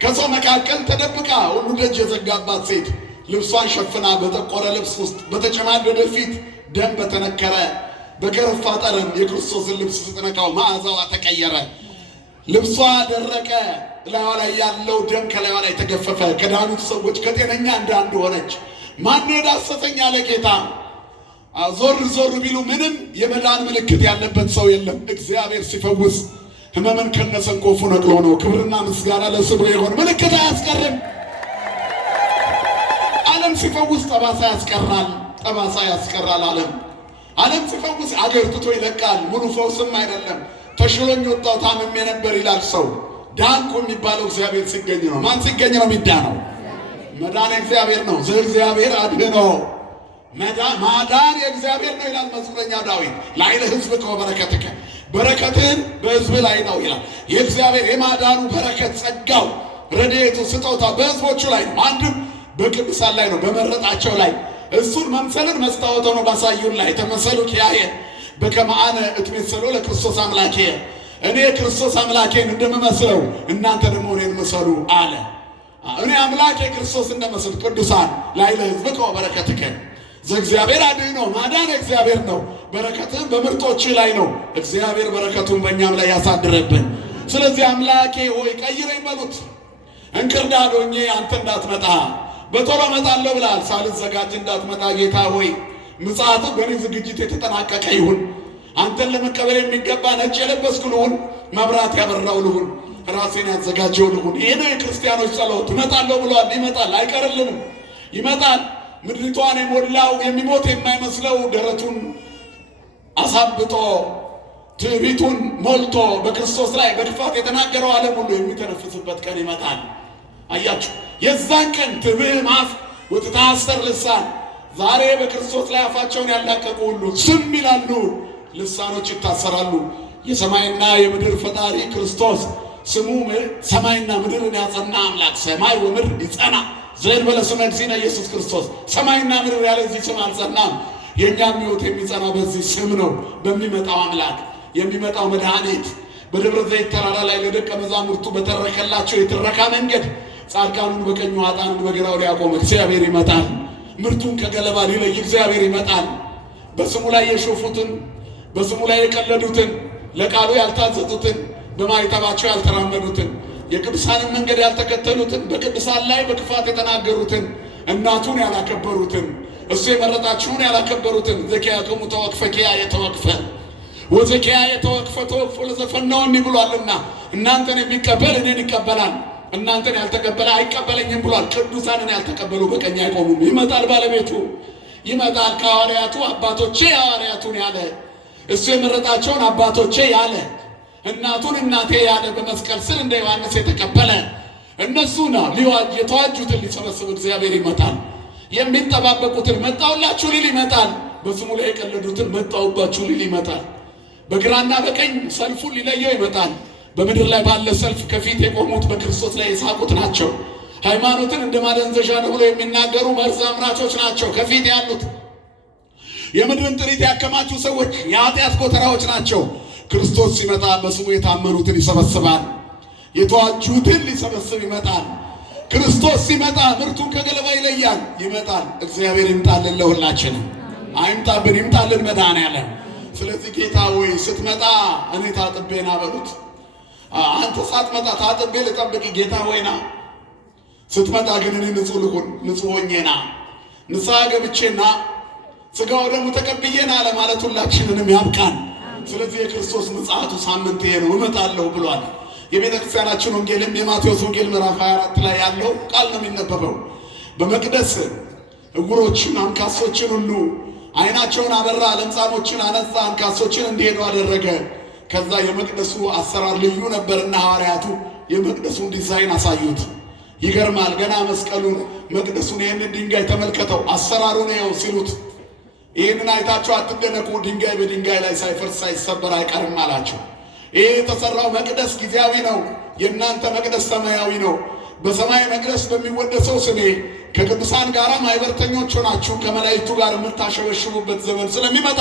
ከሰው መካከል ተደብቃ ሁሉ ደጅ የዘጋባት ሴት ልብሷን ሸፍና በጠቆረ ልብስ ውስጥ በተጨማደደ ፊት ደም በተነከረ በከረፋ ጠረን የክርስቶስን ልብስ ስትነካው መዓዛዋ ተቀየረ። ልብሷ ደረቀ። ላይዋ ላይ ያለው ደም ከላይዋ ላይ ተገፈፈ። ከዳኑት ሰዎች ከጤነኛ እንዳንዱ ሆነች። ማን የዳሰሰኝ አለ ጌታ። ዞር ዞር ቢሉ ምንም የመዳን ምልክት ያለበት ሰው የለም። እግዚአብሔር ሲፈውስ ሕመምን ከነሰንኮፉ ነቅሎ ነው። ክብርና ምስጋና ለስሙ ይሁን። ምልክት አያስቀርም። ዓለም ሲፈውስ ጠባሳ ያስቀራል። ጠባሳ ያስቀራል። ዓለም ሲፈውስ አገር ትቶ ይለቃል። ሙሉ ፈውስም አይደለም። ተሽሎኝ ወጣሁ ታምሜ ነበር ይላል ሰው። ዳንኩ የሚባለው እግዚአብሔር ሲገኝ ነው። ማን ሲገኝ ነው የሚዳነው? መዳን የእግዚአብሔር ነው። ዘእግዚአብሔር አድኅኖ ማዳን የእግዚአብሔር ነው ይላል መዝሙረኛ ዳዊት። ላዕለ ሕዝብከ ወበረከትከ፣ በረከትህን በሕዝብ ላይ ነው ይላል። የእግዚአብሔር የማዳኑ በረከት፣ ጸጋው፣ ረድኤቱ፣ ስጦታ በሕዝቦቹ ላይ ነው። አንድም በቅዱሳን ላይ ነው፣ በመረጣቸው ላይ። እሱን መምሰልን መስታወት ሆኖ ባሳዩን ላይ ተመሰሉ ኪያየ በከመ አነ እትሜሰሎ ለክርስቶስ አምላኬ፣ እኔ ክርስቶስ አምላኬን እንደምመስለው እናንተ ደግሞ እኔን ምሰሉ አለ። እኔ አምላኬ ክርስቶስ እንደመስል ቅዱሳን ላዕለ ሕዝብከ ወበረከትከ፣ ዘእግዚአብሔር አድኅኖ ማዳን እግዚአብሔር ነው። በረከትህም በምርጦች ላይ ነው። እግዚአብሔር በረከቱን በእኛም ላይ ያሳድረብን። ስለዚህ አምላኬ ሆይ ቀይረኝ በሉት። እንክርዳድ ሆኜ አንተ እንዳትመጣ በቶሎ እመጣለሁ ብለሃል። ሳልዘጋጅ እንዳትመጣ ጌታ ሆይ ምጽአትህ በእኔ ዝግጅት የተጠናቀቀ ይሁን። አንተን ለመቀበል የሚገባ ነጭ የለበስኩ ልሁን፣ መብራት ያበራው ልሁን፣ ራሴን ያዘጋጀው ልሁን። ይህ ነው የክርስቲያኖች ጸሎት። እመጣለሁ ብለዋል። ይመጣል፣ አይቀርልንም፣ ይመጣል። ምድሪቷን የሞላው የሚሞት የማይመስለው ደረቱን አሳብጦ ትዕቢቱን ሞልቶ በክርስቶስ ላይ በክፋት የተናገረው ዓለም ሁሉ የሚተነፍስበት ቀን ይመጣል። አያችሁ፣ የዛን ቀን ትብህም አፍ ወትታሰር ልሳን። ዛሬ በክርስቶስ ላይ አፋቸውን ያላቀቁ ሁሉ ዝም ይላሉ፣ ልሳኖች ይታሰራሉ። የሰማይና የምድር ፈጣሪ ክርስቶስ ስሙ ሰማይና ምድርን ያጸና አምላክ፣ ሰማይ ወምድር ይጸና ዘእንበለ ስመ እግዚእነ ኢየሱስ ክርስቶስ። ሰማይና ምድር ያለዚህ ስም አልጸናም። የእኛም ሕይወት የሚጸና በዚህ ስም ነው። በሚመጣው አምላክ የሚመጣው መድኃኒት በደብረ ዘይት ተራራ ላይ ለደቀ መዛሙርቱ በተረከላቸው የትረካ መንገድ ጻድቃኑን በቀኙ ኃጥአኑን በግራው ሊያቆም እግዚአብሔር ይመጣል። ምርቱን ከገለባ ሊለይ እግዚአብሔር ይመጣል። በስሙ ላይ የሾፉትን፣ በስሙ ላይ የቀለዱትን፣ ለቃሉ ያልታዘዙትን፣ በማይተባቸው ያልተራመዱትን፣ የቅዱሳንን መንገድ ያልተከተሉትን፣ በቅዱሳን ላይ በክፋት የተናገሩትን፣ እናቱን ያላከበሩትን፣ እሱ የመረጣችሁን ያላከበሩትን ዘኪያክሙ ተወክፈ ኪያየ ተወክፈ ወዘኪያየ ተወክፈ ተወክፎ ለዘፈናውኒ ብሏልና እናንተን የሚቀበል እኔን ይቀበላል፣ እናንተን ያልተቀበለ አይቀበለኝም ብሏል። ቅዱሳንን ያልተቀበሉ በቀኝ አይቆሙም። ይመጣል፣ ባለቤቱ ይመጣል። ከሐዋርያቱ አባቶቼ ሐዋርያቱን ያለ እሱ የመረጣቸውን አባቶቼ ያለ እናቱን እናቴ ያለ በመስቀል ስር እንደ ዮሐንስ የተቀበለ እነሱ ነው የተዋጁትን ሊሰበስብ እግዚአብሔር ይመጣል። የሚጠባበቁትን መጣውላችሁ ሊል ይመጣል። በስሙ ላይ የቀለዱትን መጣውባችሁ ሊል ይመጣል። በግራና በቀኝ ሰልፉን ሊለየው ይመጣል። በምድር ላይ ባለ ሰልፍ ከፊት የቆሙት በክርስቶስ ላይ የሳቁት ናቸው። ሃይማኖትን እንደ ማደንዘዣ ነው ብሎ የሚናገሩ መርዝ አምራቾች ናቸው ከፊት ያሉት። የምድርን ጥሪት ያከማቹ ሰዎች የኃጢአት ጎተራዎች ናቸው። ክርስቶስ ሲመጣ በስሙ የታመኑትን ይሰበስባል። የተዋጁትን ሊሰበስብ ይመጣል። ክርስቶስ ሲመጣ ምርቱን ከገለባ ይለያል። ይመጣል። እግዚአብሔር ይምጣልን፣ ለሁላችንም አይምጣብን፣ ይምጣልን መድኃኔዓለም። ስለዚህ ጌታ ወይ ስትመጣ እኔ ታጥቤና በሉት። አንተ ሳትመጣ ታጥቤ ልጠብቅ ጌታ ወይና፣ ስትመጣ ግን እኔ ንጹሕ ልሁን፣ ንጹሕ ሆኜና ንስሐ ገብቼና ሥጋው ደግሞ ተቀብዬና ለማለት ሁላችንንም ያብቃን። ስለዚህ የክርስቶስ ምጽአቱ ሳምንት ይሄ ነው። እመጣለሁ ብሏል። የቤተ ክርስቲያናችን ወንጌልም የማቴዎስ ወንጌል ምዕራፍ 24 ላይ ያለው ቃል ነው የሚነበበው። በመቅደስ ዕውሮችን አንካሶችን ሁሉ ዓይናቸውን አበራ፣ ለምጻሞችን አነጻ፣ አንካሶችን እንዲሄዱ አደረገ። ከዛ የመቅደሱ አሰራር ልዩ ነበርና ሐዋርያቱ የመቅደሱን ዲዛይን አሳዩት። ይገርማል። ገና መስቀሉን መቅደሱን ይህንን ድንጋይ ተመልከተው አሰራሩን ያው ሲሉት ይህንን አይታችሁ አትደነቁ፣ ድንጋይ በድንጋይ ላይ ሳይፈርስ ሳይሰበር አይቀርም አላቸው። ይሄ የተሰራው መቅደስ ጊዜያዊ ነው፣ የእናንተ መቅደስ ሰማያዊ ነው። በሰማይ መቅደስ በሚወደሰው ስሜ ከቅዱሳን ጋር ማይበርተኞች ሆናችሁ ከመላእክቱ ጋር የምታሸበሽቡበት ዘመን ስለሚመጣ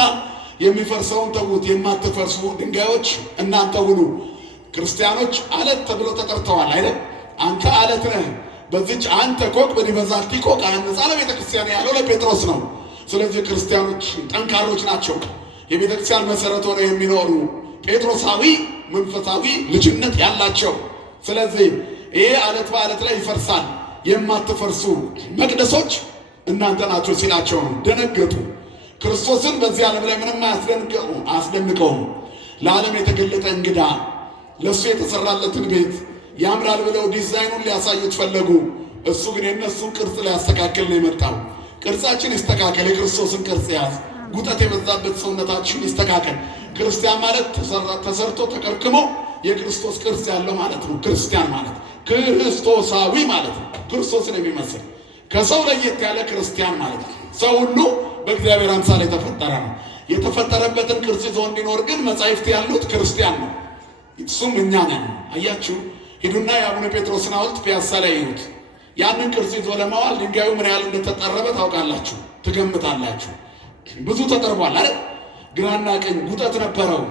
የሚፈርሰውን ተዉት፣ የማትፈርሱ ድንጋዮች እናንተ ሁኑ። ክርስቲያኖች አለት ተብሎ ተጠርተዋል አይደል? አንተ አለት ነህ፣ በዚች አንተ ኮክ በዲበ ዛቲ ኮክ አንጻ ለቤተ ክርስቲያን ያለው ለጴጥሮስ ነው። ስለዚህ ክርስቲያኖች ጠንካሮች ናቸው፣ የቤተ ክርስቲያን መሰረት ሆነው የሚኖሩ ጴጥሮሳዊ መንፈሳዊ ልጅነት ያላቸው። ስለዚህ ይሄ አለት በአለት ላይ ይፈርሳል፣ የማትፈርሱ መቅደሶች እናንተ ናቸው ሲላቸው ነው ደነገጡ። ክርስቶስን በዚህ ዓለም ላይ ምንም አያስደንቀውም። ለዓለም የተገለጠ እንግዳ ለእሱ የተሰራለትን ቤት ያምራል ብለው ዲዛይኑን ሊያሳዩት ፈለጉ። እሱ ግን የእነሱን ቅርጽ ሊያስተካክል ነው የመጣው። ቅርጻችን ይስተካከል፣ የክርስቶስን ቅርጽ ያዝ። ጉጠት የበዛበት ሰውነታችን ይስተካከል። ክርስቲያን ማለት ተሰርቶ ተቀርክሞ የክርስቶስ ቅርጽ ያለው ማለት ነው። ክርስቲያን ማለት ክርስቶሳዊ ማለት ነው። ክርስቶስን የሚመስል ከሰው ለየት ያለ ክርስቲያን ማለት ነው። ሰው ሁሉ በእግዚአብሔር አምሳል የተፈጠረ ነው። የተፈጠረበትን ቅርጽ ይዞ እንዲኖር ግን መጻሕፍት ያሉት ክርስቲያን ነው። እሱም እኛ ነን። አያችሁ፣ ሂዱና የአቡነ ጴጥሮስን ሐውልት ፒያሳ ላይ ይዩት። ያንን ቅርጽ ይዞ ለማዋል ድንጋዩ ምን ያህል እንደተጠረበ ታውቃላችሁ፣ ትገምታላችሁ። ብዙ ተጠርቧል አይደል? ግራና ቀኝ ጉጠት ነበረው።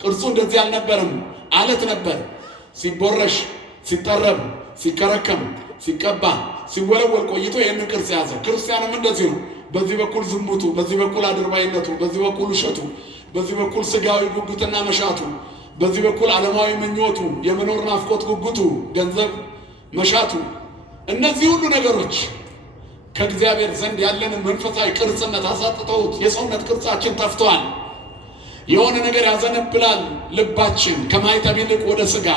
ቅርጹ እንደዚህ አልነበረም፣ አለት ነበር። ሲቦረሽ፣ ሲጠረብ፣ ሲከረከም፣ ሲቀባ፣ ሲወለወል ቆይቶ ይህንን ቅርጽ ያዘ። ክርስቲያንም እንደዚህ ነው። በዚህ በኩል ዝሙቱ፣ በዚህ በኩል አድርባይነቱ፣ በዚህ በኩል ውሸቱ፣ በዚህ በኩል ስጋዊ ጉጉትና መሻቱ፣ በዚህ በኩል ዓለማዊ ምኞቱ፣ የመኖር ናፍቆት ጉጉቱ፣ ገንዘብ መሻቱ፣ እነዚህ ሁሉ ነገሮች ከእግዚአብሔር ዘንድ ያለንን መንፈሳዊ ቅርጽነት አሳጥተውት የሰውነት ቅርጻችን ጠፍቷል። የሆነ ነገር ያዘነብላል ልባችን። ከማይተብ ይልቅ ወደ ስጋ፣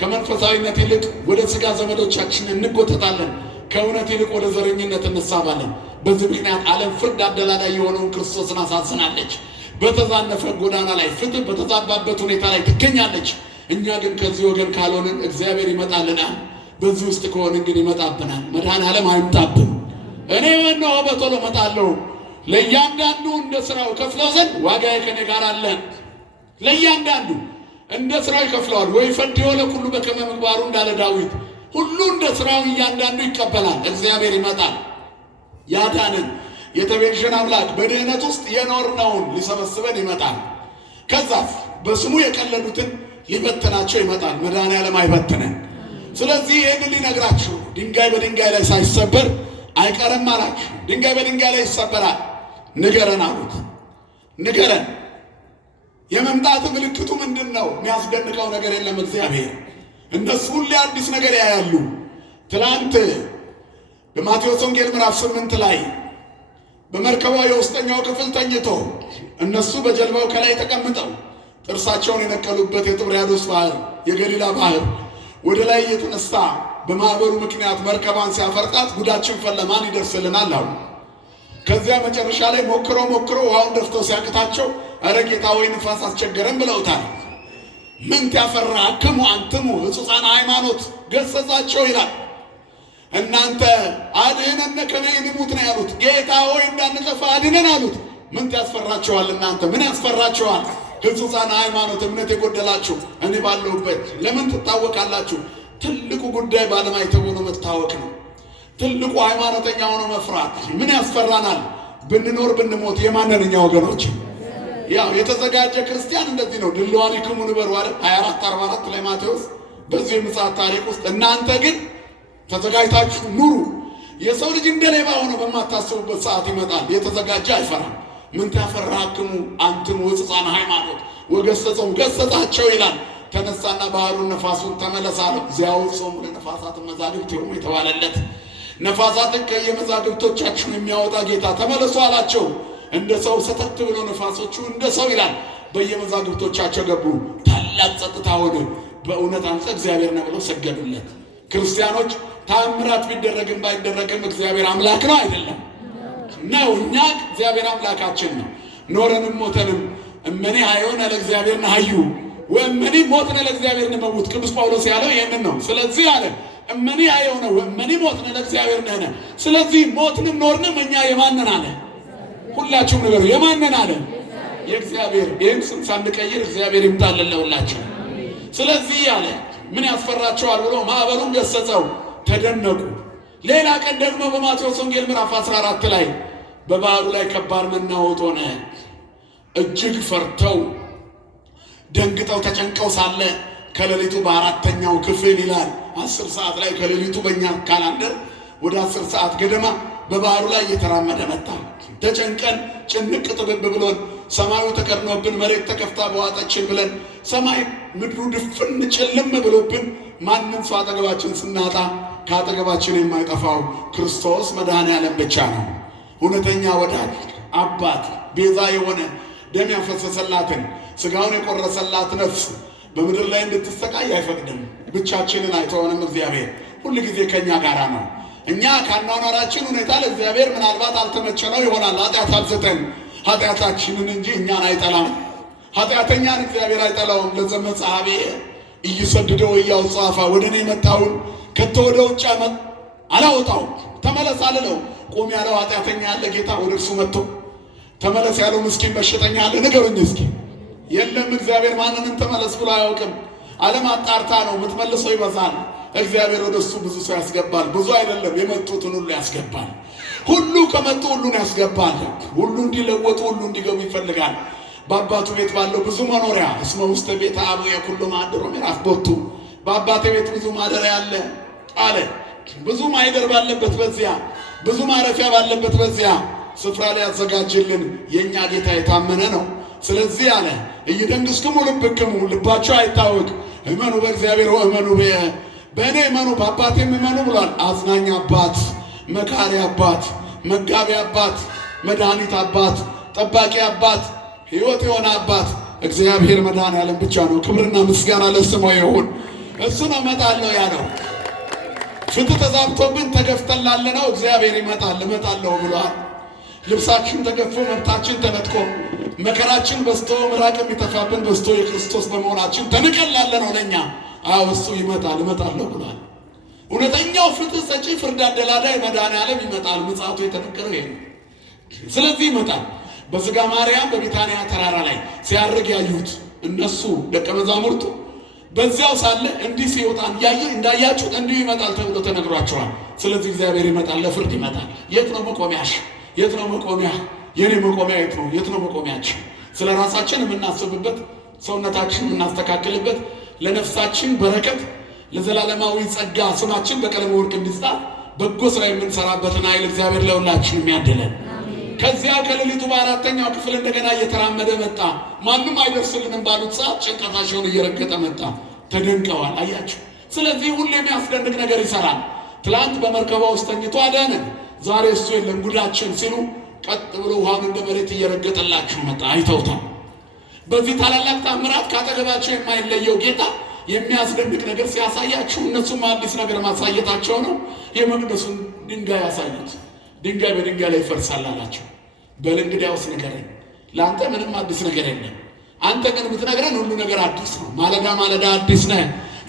ከመንፈሳዊነት ይልቅ ወደ ስጋ ዘመዶቻችን እንጎተታለን። ከእውነት ይልቅ ወደ ዘረኝነት እንሳባለን። በዚህ ምክንያት ዓለም ፍርድ አደላላይ የሆነውን ክርስቶስን አሳዝናለች። በተዛነፈ ጎዳና ላይ ፍትህ በተዛባበት ሁኔታ ላይ ትገኛለች። እኛ ግን ከዚህ ወገን ካልሆንን እግዚአብሔር ይመጣልናል። በዚህ ውስጥ ከሆንን ግን ይመጣብናል። መድኃኔዓለም አይምጣብን። እኔ ወነሆ በቶሎ እመጣለሁ፣ ለእያንዳንዱ እንደ ስራው ከፍለው ዘንድ ዋጋዬ ከኔ ጋር አለ። ለእያንዳንዱ እንደ ስራው ይከፍለዋል። ወይ ፈድዮ ለኩሉ በከመ ምግባሩ እንዳለ ዳዊት፣ ሁሉ እንደ ስራው እያንዳንዱ ይቀበላል። እግዚአብሔር ይመጣል። ያዳንን የተቤዠን አምላክ በድህነት ውስጥ የኖርነውን ሊሰበስበን ይመጣል። ከዛፍ በስሙ የቀለዱትን ሊበትናቸው ይመጣል። መድኃኔዓለም አይበትነን። ስለዚህ ይህን ሊነግራችሁ ድንጋይ በድንጋይ ላይ ሳይሰበር አይቀርም አላችሁ። ድንጋይ በድንጋይ ላይ ይሰበራል። ንገረን አሉት። ንገረን። የመምጣት ምልክቱ ምንድን ነው? የሚያስደንቀው ነገር የለም። እግዚአብሔር እነሱ ሁሌ አዲስ ነገር ያያሉ። ትላንት በማቴዎስ ወንጌል ምዕራፍ 8 ላይ በመርከቧ የውስጠኛው ክፍል ተኝቶ እነሱ በጀልባው ከላይ ተቀምጠው ጥርሳቸውን የነቀሉበት የጥብርያዶስ ባህር፣ የገሊላ ባህር ወደ ላይ እየተነሳ በማዕበሉ ምክንያት መርከቧን ሲያፈርጣት ጉዳችን ፈለማን ይደርስልናል አሉ። ከዚያ መጨረሻ ላይ ሞክሮ ውሃውን ደፍተው ሲያቅታቸው ኧረ ጌታ ወይ ንፋስ አስቸገረን ብለውታል። ምንት ያፈራክሙ አንትሙ ሕጹፃነ ሃይማኖት ገሰጻቸው ይላል። እናንተ አድኅነነ ከመ ንሙት ነው ያሉት። ጌታ ሆይ እንዳንጠፋ አድነን አሉት። ምንት ያስፈራችኋል? እናንተ ምን ያስፈራችኋል? ሕጹፃነ ሃይማኖት እምነት የጎደላችሁ እኔ ባለሁበት ለምን ትታወቃላችሁ? ትልቁ ጉዳይ ባለማይተው ሆኖ መታወቅ ነው። ትልቁ ሃይማኖተኛ ሆኖ መፍራት። ምን ያስፈራናል? ብንኖር ብንሞት የማንን እኛ ወገኖች? ያው የተዘጋጀ ክርስቲያን እንደዚህ ነው። ድልዋኒክሙ ንበሩ አይደል? 24:44 ላይ ማቴዎስ። በዚህ የምጽአት ታሪክ ውስጥ እናንተ ግን ተዘጋጅታችሁ ኑሩ። የሰው ልጅ እንደ ሌባ ሆኖ በማታስቡበት ሰዓት ይመጣል። የተዘጋጀ አይፈራም። ምን ታፈራክሙ አንትሙ ሕጹፃነ ሃይማኖት ወገሰጸው ገሰጻቸው ይላል። ተነሳና ባህሩን ነፋሱን ተመለሳለው። ዚያውጾሙ ለነፋሳት መዛግብት ይሁኑ የተባለለት ነፋሳትን ከየመዛግብቶቻችሁ የሚያወጣ ጌታ ተመለሱ አላቸው። እንደ ሰው ሰተት ብሎ ነፋሶቹ እንደ ሰው ይላል በየመዛግብቶቻቸው ገቡ። ታላቅ ጸጥታ ሆነ። በእውነት አንተ እግዚአብሔር ነህ ብለው ሰገዱለት። ክርስቲያኖች ታምራት ቢደረግም ባይደረግም እግዚአብሔር አምላክ ነው አይደለም? ነው። እኛ እግዚአብሔር አምላካችን ነው። ኖረንም ሞተንም እመኔ ሀዮነ ለእግዚአብሔር ነሐዩ ወእመኒ ሞትነ ለእግዚአብሔር ንመውት። ቅዱስ ጳውሎስ ያለው ይህንን ነው። ስለዚህ አለ እመኒ ያየው ነው እመኒ ሞትነ ለእግዚአብሔር ነነ። ስለዚህ ሞትንም ኖርንም እኛ የማንን አለ? ሁላችሁም ነገሩ የማንን አለ? የእግዚአብሔር። ይህን ስም ሳንቀይር እግዚአብሔር ይምጣልን ለሁላችን። ስለዚህ አለ ምን ያስፈራቸዋል ብሎ ማዕበሉን ገሰጸው፣ ተደነቁ። ሌላ ቀን ደግሞ በማቴዎስ ወንጌል ምዕራፍ 14 ላይ በባህሩ ላይ ከባድ መናወጥ ሆነ። እጅግ ፈርተው ደንግጠው ተጨንቀው ሳለ ከሌሊቱ በአራተኛው ክፍል ይላል 10 ሰዓት ላይ ከሌሊቱ በእኛ ካላንደር ወደ 10 ሰዓት ገደማ በባህሩ ላይ እየተራመደ መጣ። ተጨንቀን ጭንቅ ጥብብ ብሎን ሰማዩ ተከድኖብን መሬት ተከፍታ በዋጠችን ብለን ሰማይ ምድሩ ድፍን ጭልም ብሎብን ማንም ሰው አጠገባችን ስናጣ ከአጠገባችን የማይጠፋው ክርስቶስ መድኃኔዓለም ብቻ ነው። እውነተኛ ወዳጅ አባት ቤዛ የሆነ ደም ያፈሰሰላትን ስጋውን የቆረሰላት ነፍስ በምድር ላይ እንድትሰቃይ አይፈቅድም። ብቻችንን አይተወንም። እግዚአብሔር ሁል ጊዜ ከኛ ጋራ ነው። እኛ ካኗኗራችን ሁኔታ ለእግዚአብሔር ምናልባት አልተመቸነው ይሆናል። ኃጢአት አብዝተን ኃጢአታችንን እንጂ እኛን አይጠላም። ኃጢአተኛን እግዚአብሔር አይጠላውም። ለዘመጻቤ እይሰድደው እያውጻፋ ወደ እኔ መጣውን ከቶ ወደ ውጭ አላወጣው ተመለስ አልለው። ቆም ያለው ኃጢአተኛ ያለ ጌታ ወደ እርሱ መጥቶ ተመለስ ያለው ምስኪን በሽተኛ ያለ ንገሩኝ እስኪ። የለም እግዚአብሔር ማንንም ተመለስ ብሎ አያውቅም። ዓለም አጣርታ ነው የምትመልሰው ይበዛል። እግዚአብሔር ወደ እሱ ብዙ ሰው ያስገባል። ብዙ አይደለም የመጡትን ሁሉ ያስገባል። ሁሉ ከመጡ ሁሉን ያስገባል። ሁሉ እንዲለወጡ ሁሉ እንዲገቡ ይፈልጋል። በአባቱ ቤት ባለው ብዙ መኖሪያ እስመ ውስተ ቤተ አቡየ ኩሉ ማዕድሮ ምዕራፍ ቦቱ በአባቴ ቤት ብዙ ማደሪያ አለ አለ። ብዙ ማይደር ባለበት በዚያ ብዙ ማረፊያ ባለበት በዚያ ስፍራ ላይ ያዘጋጅልን የኛ ጌታ የታመነ ነው። ስለዚህ አለ እይደንግስክሙ ልብክሙ ልባቸው አይታወቅ እመኑ በእግዚአብሔር ወእመኑ በእኔ እመኑ በአባቴም እመኑ ብሏል። አጽናኝ አባት፣ መካሪ አባት፣ መጋቢ አባት፣ መድኃኒት አባት፣ ጠባቂ አባት፣ ሕይወት የሆነ አባት እግዚአብሔር መድኃኔዓለም ብቻ ነው። ክብርና ምስጋና ለስሙ ይሁን። እሱ ነው እመጣለሁ ያለው። ፍትህ ተዛብቶብን ተገፍተን ላለነው እግዚአብሔር ይመጣል እመጣለሁ ብሏል። ልብሳችን ተገፎ መብታችን ተነጥቆ መከራችን በዝቶ ምራቅ የሚተፋብን በዝቶ የክርስቶስ በመሆናችን ተንቀን ላለነው ለኛ አዎ እሱ ይመጣል እመጣለሁ ብሏል። እውነተኛው ፍትህ ሰጪ ፍርድ አደላዳይ መድኃኔዓለም ይመጣል። ምጽአቱ የተነገረው ይሄ ነው። ስለዚህ ይመጣል። በሥጋ ማርያም በቢታንያ ተራራ ላይ ሲያርግ ያዩት እነሱ ደቀ መዛሙርቱ በዚያው ሳለ እንዲህ ሲወጣ እንዳያችሁት እንዲሁ ይመጣል ተብሎ ተነግሯቸዋል። ስለዚህ እግዚአብሔር ይመጣል፣ ለፍርድ ይመጣል። የት ነው መቆሚያሽ? የት ነው መቆሚያ? የኔ መቆሚያ የት ነው? የት ነው መቆሚያችን? ስለ ራሳችን የምናስብበት፣ ሰውነታችን የምናስተካክልበት፣ ለነፍሳችን በረከት፣ ለዘላለማዊ ጸጋ ስማችን በቀለመ ወርቅ እንዲጻፍ በጎ ስራ የምንሰራበትን ኃይል እግዚአብሔር ለሁላችን የሚያድለን። ከዚያ ከሌሊቱ በአራተኛው ክፍል እንደገና እየተራመደ መጣ። ማንም አይደርስልንም ባሉት ሰዓት ጭንቀታቸውን እየረገጠ መጣ። ተደንቀዋል። አያችሁ። ስለዚህ ሁሉ የሚያስደንቅ ነገር ይሰራል። ትላንት በመርከቧ ውስጥ ተኝቶ አዳነን፣ ዛሬ እሱ የለም ጉዳችን ሲሉ ቀጥ ብሎ ውሃውን እንደ መሬት እየረገጠላችሁ መጣ። አይተውታል። በዚህ ታላላቅ ታምራት ካጠገባቸው የማይለየው ጌታ የሚያስደንቅ ነገር ሲያሳያችሁ እነሱም አዲስ ነገር ማሳየታቸው ነው። የመቅደሱን ድንጋይ ያሳዩት። ድንጋይ በድንጋይ ላይ ይፈርሳል አላቸው። በል እንግዲያውስ ንገረኝ፣ ለአንተ ምንም አዲስ ነገር የለም። አንተ ግን ብትነግረን ሁሉ ነገር አዲስ ነው። ማለዳ ማለዳ አዲስ ነህ፣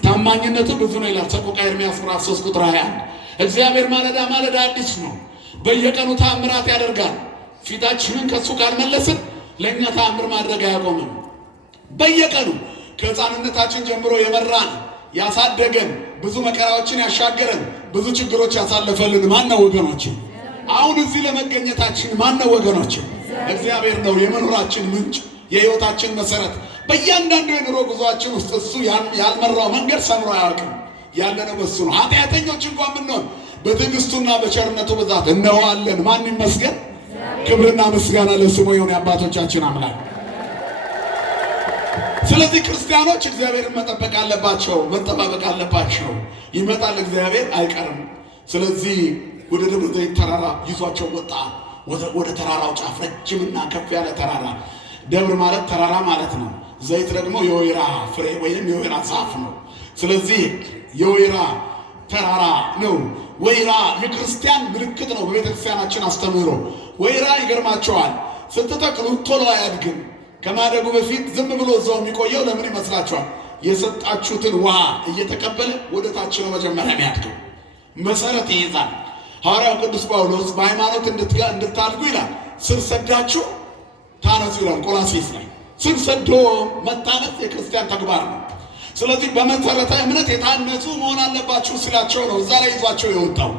ታማኝነቱ ብዙ ነው ይላል ሰቆቃ ኤርምያስ ምዕራፍ 3 ቁጥር 21። እግዚአብሔር ማለዳ ማለዳ አዲስ ነው። በየቀኑ ታምራት ያደርጋል። ፊታችንን ከሱ ካልመለስን ለእኛ ታምር ማድረግ አያቆምም። በየቀኑ ከሕፃንነታችን ጀምሮ የመራን ያሳደገን፣ ብዙ መከራዎችን ያሻገረን፣ ብዙ ችግሮች ያሳለፈልን ማን ነው ወገኖች? አሁን እዚህ ለመገኘታችን ማን ነው ወገኖች? እግዚአብሔር ነው። የመኖራችን ምንጭ፣ የሕይወታችን መሰረት። በእያንዳንዱ የኑሮ ጉዞአችን ውስጥ እሱ ያልመራው መንገድ ሰምሮ አያውቅም። ያለነው በሱ ነው። ኃጢአተኞች እንኳን ብንሆን በትዕግስቱና በቸርነቱ ብዛት እነዋለን። ማን ይመስገን? ክብርና ምስጋና ለስሙ ይሁን የአባቶቻችን አምላክ። ስለዚህ ክርስቲያኖች እግዚአብሔርን መጠበቅ አለባቸው፣ መጠባበቅ አለባቸው። ይመጣል እግዚአብሔር አይቀርም። ስለዚህ ወደ ደብረ ዘይት ተራራ ይዟቸው ወጣ። ወደ ተራራው ጫፍ ረጅምና ከፍ ያለ ተራራ። ደብር ማለት ተራራ ማለት ነው። ዘይት ደግሞ የወይራ ፍሬ ወይም የወይራ ዛፍ ነው። ስለዚህ የወይራ ተራራ ነው። ወይራ የክርስቲያን ምልክት ነው። በቤተክርስቲያናችን አስተምህሮ ወይራ ይገርማቸዋል። ስትተክሉ ቶሎ አያድግም። ከማደጉ በፊት ዝም ብሎ እዛው የሚቆየው ለምን ይመስላችኋል? የሰጣችሁትን ውሃ እየተቀበለ ወደ ታች ነው መጀመሪያ የሚያድገው። መሰረት ይይዛል። ሐዋርያው ቅዱስ ጳውሎስ በሃይማኖት እንድታድጉ ይላል ስር ሰዳችሁ ታነጹ ይላል ቆላስይስ ላይ። ስር ሰዶ መታነጽ የክርስቲያን ተግባር ነው። ስለዚህ በመሰረተ እምነት የታነጹ መሆን አለባችሁ ሲላቸው ነው እዛ ላይ ይዟቸው የወጣው።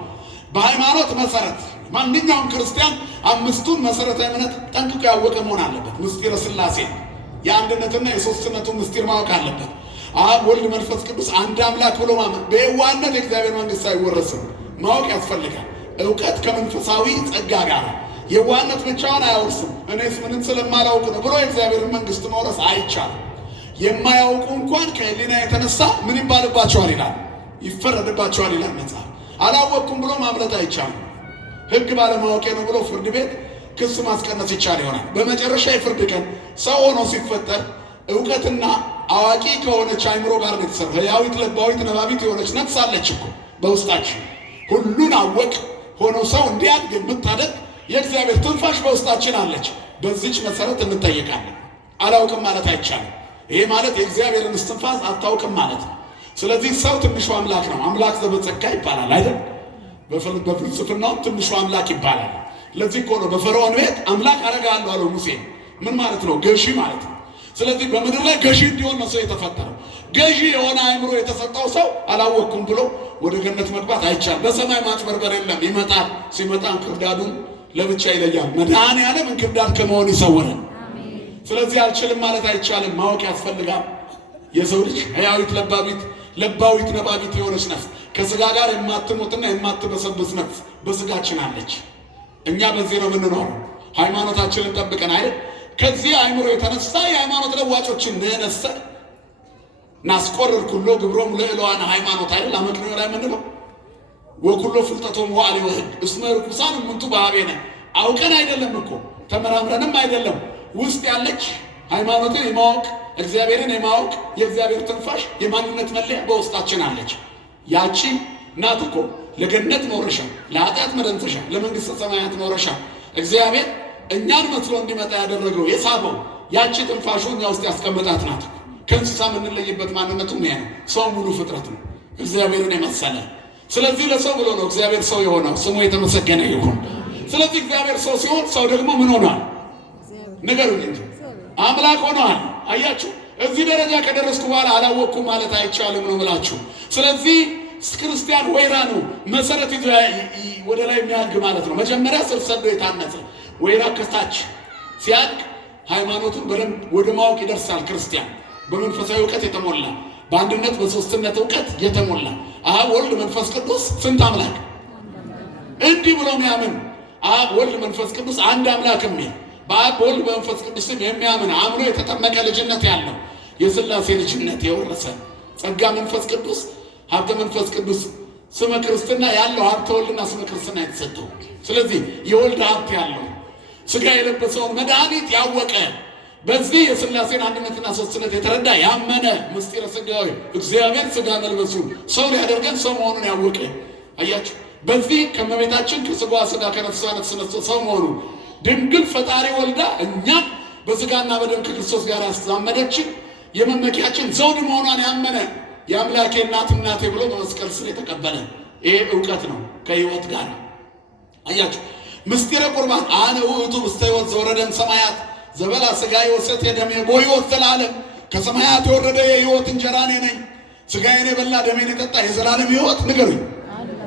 በሃይማኖት መሰረት ማንኛውም ክርስቲያን አምስቱን መሰረተ እምነት ጠንቅቆ ያወቀ መሆን አለበት። ምስጢረ ሥላሴ የአንድነትና የሶስትነቱ ምስጢር ማወቅ አለበት። አብ ወልድ መንፈስ ቅዱስ አንድ አምላክ ብሎ ማመን፣ በየዋህነት የእግዚአብሔር መንግሥት አይወረስም ማወቅ ያስፈልጋል። እውቀት ከመንፈሳዊ ጸጋ ጋር የዋህነት ብቻውን አያወርስም። እኔስ ምንም ስለማላውቅ ነው ብሎ የእግዚአብሔርን መንግሥት መውረስ አይቻልም። የማያውቁ እንኳን ከሕሊና የተነሳ ምን ይባልባቸዋል ይላል? ይፈረድባቸዋል ይላል መጽሐፍ። አላወቅኩም ብሎ ማምለጥ አይቻልም። ሕግ ባለማወቄ ነው ብሎ ፍርድ ቤት ክስ ማስቀነስ ይቻል ይሆናል። በመጨረሻ የፍርድ ቀን ሰው ሆኖ ሲፈጠር እውቀትና አዋቂ ከሆነች አይምሮ ጋር ነው የተሰራ። ሕያዊት ለባዊት ነባቢት የሆነች ነፍስ አለች እኮ በውስጣችን። ሁሉን አወቅ ሆኖ ሰው እንዲያድግ የምታደርግ የእግዚአብሔር ትንፋሽ በውስጣችን አለች። በዚች መሰረት እንጠየቃለን። አላውቅም ማለት አይቻልም። ይሄ ማለት የእግዚአብሔርን እስትንፋስ አታውቅም ማለት ነው። ስለዚህ ሰው ትንሹ አምላክ ነው። አምላክ ዘበጸጋ ይባላል አይደል? በፍልስፍናውም ትንሹ አምላክ ይባላል። ለዚህ እኮ ነው በፈርዖን ቤት አምላክ አደርግሃለሁ አለው ሙሴ። ምን ማለት ነው? ገዢ ማለት ነው። ስለዚህ በምድር ላይ ገዢ እንዲሆን ነው ሰው የተፈጠረው። ገዢ የሆነ አእምሮ የተሰጠው ሰው አላወቅኩም ብሎ ወደ ገነት መግባት አይቻልም። በሰማይ ማጭበርበር የለም። ይመጣል። ሲመጣ እንክርዳዱን ለብቻ ይለያል። መድኃኔዓለም እንክርዳድ ከመሆን ይሰውረን። ስለዚህ አልችልም ማለት አይቻልም። ማወቅ ያስፈልጋል። የሰው ልጅ ሕያዊት ለባዊት ነባቢት የሆነች ነፍስ ከስጋ ጋር የማትሞትና የማትበሰብስ ነፍስ በስጋችን አለች። እኛ በዚህ ነው የምንኖረው። ሃይማኖታችንን ጠብቀን አይደል? ከዚህ አእምሮ የተነሳ የሃይማኖት ለዋጮችን ነነሰ ናስቆርር ኩሎ ግብሮም ለእለዋን ሃይማኖት አይደል? አመክንዮ ላይ ምንለው ወኩሎ ፍልጠቶም ወአሊ ወህድ እስመ ርኩሳን እምንቱ በኀቤነ። አውቀን አይደለም እኮ ተመራምረንም አይደለም። ውስጥ ያለች ሃይማኖትን የማወቅ እግዚአብሔርን የማወቅ የእግዚአብሔር ትንፋሽ የማንነት መለያ በውስጣችን አለች። ያቺ ናት እኮ ለገነት መውረሻ፣ ለኃጢአት መደምሰሻ፣ ለመንግሥተ ሰማያት መውረሻ እግዚአብሔር እኛን መስሎ እንዲመጣ ያደረገው የሳበው ያቺ ትንፋሹ እኛ ውስጥ ያስቀመጣት ናት። ከእንስሳ የምንለይበት ማንነቱም ይሄ ነው። ሰው ሙሉ ፍጥረት ነው እግዚአብሔርን የመሰለ። ስለዚህ ለሰው ብሎ ነው እግዚአብሔር ሰው የሆነው። ስሙ የተመሰገነ ይሁን። ስለዚህ እግዚአብሔር ሰው ሲሆን ሰው ደግሞ ምን ሆኗል? ንገሩኝ እንጂ አምላክ ሆኗል። አያችሁ፣ እዚህ ደረጃ ከደረስኩ በኋላ አላወቅኩም ማለት አይቻልም ነው ብላችሁ። ስለዚህ ክርስቲያን ወይራ ነው መሰረት ይዞ ወደ ላይ የሚያድግ ማለት ነው። መጀመሪያ ስር ሰዶ የታነጸ ወይራ ከታች ሲያድግ ሃይማኖቱን በደንብ ወደ ማወቅ ይደርሳል። ክርስቲያን በመንፈሳዊ እውቀት የተሞላ በአንድነት በሶስትነት እውቀት የተሞላ አብ ወልድ መንፈስ ቅዱስ ስንት አምላክ እንዲህ ብሎ የሚያምን አብ ወልድ መንፈስ ቅዱስ አንድ አምላክ የሚል በአብ ወልድ በመንፈስ ቅዱስም የሚያምን አምኖ የተጠመቀ ልጅነት ያለው የሥላሴ ልጅነት የወረሰ ጸጋ መንፈስ ቅዱስ ሀብተ መንፈስ ቅዱስ ስመ ክርስትና ያለው ሀብተ ወልድና ስመ ክርስትና የተሰጠው። ስለዚህ የወልድ ሀብት ያለው ሥጋ የለበሰውን መድኃኒት ያወቀ በዚህ የሥላሴን አንድነትና ሶስትነት የተረዳ ያመነ ምስጢረ ሥጋዌ እግዚአብሔር ሥጋ መልበሱን ሰው ሊያደርገን ሰው መሆኑን ያወቀ። አያችሁ፣ በዚህ ከመቤታችን ከሥጋዋ ሥጋ ከነፍሷ ነፍስ ነስቶ ሰው መሆኑን ድንግል ፈጣሪ ወልዳ እኛን በሥጋና በደም ከክርስቶስ ጋር ያዛመደችን የመመኪያችን ዘውድ መሆኗን ያመነ የአምላኬ እናቴ ብሎ በመስቀል ስር የተቀበለ ይሄ እውቀት ነው ከሕይወት ጋር። አያችሁ፣ ምስጢረ ቁርባን አነ ውእቱ ውስተ ሕይወት ዘወረደም ሰማያት ዘበላ ሥጋዬ ወሰትየ ደሜ በሕይወት ዘላለም። ከሰማያት የወረደ የሕይወት እንጀራ እኔ ነኝ። ሥጋዬን የበላ ደሜን የጠጣ የዘላለም ሕይወት ንገሩኝ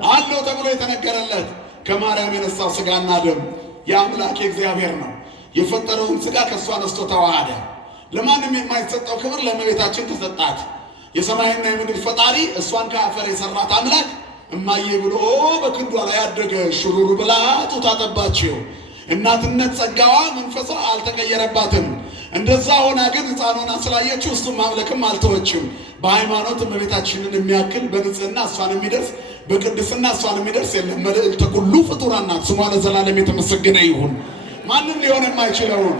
አለው ተብሎ የተነገረለት ከማርያም የነሳው ሥጋና ደም የአምላክ እግዚአብሔር ነው። የፈጠረውን ሥጋ ከእሷ ነስቶ ተዋሃደ። ለማንም የማይሰጠው ክብር ለእመቤታችን ተሰጣት። የሰማይና የምድር ፈጣሪ እሷን ከአፈር የሰራት አምላክ እማዬ ብሎ በክንዷ ላይ ያደገ ሽሩሩ ብላ ጡት አጠባችው። እናትነት ጸጋዋ መንፈሷ አልተቀየረባትም። እንደዛ ሆና ግን ሕፃን ሆና ስላየችው እሱን ማምለክም አልተወችም። በሃይማኖት እመቤታችንን የሚያክል በንጽህና እሷን የሚደርስ በቅድስና እሷን የሚደርስ የለም። መልዕልተ ኩሉ ፍጡራን ናት። ስሟ ለዘላለም የተመሰገነ ይሁን። ማንም ሊሆን የማይችለውን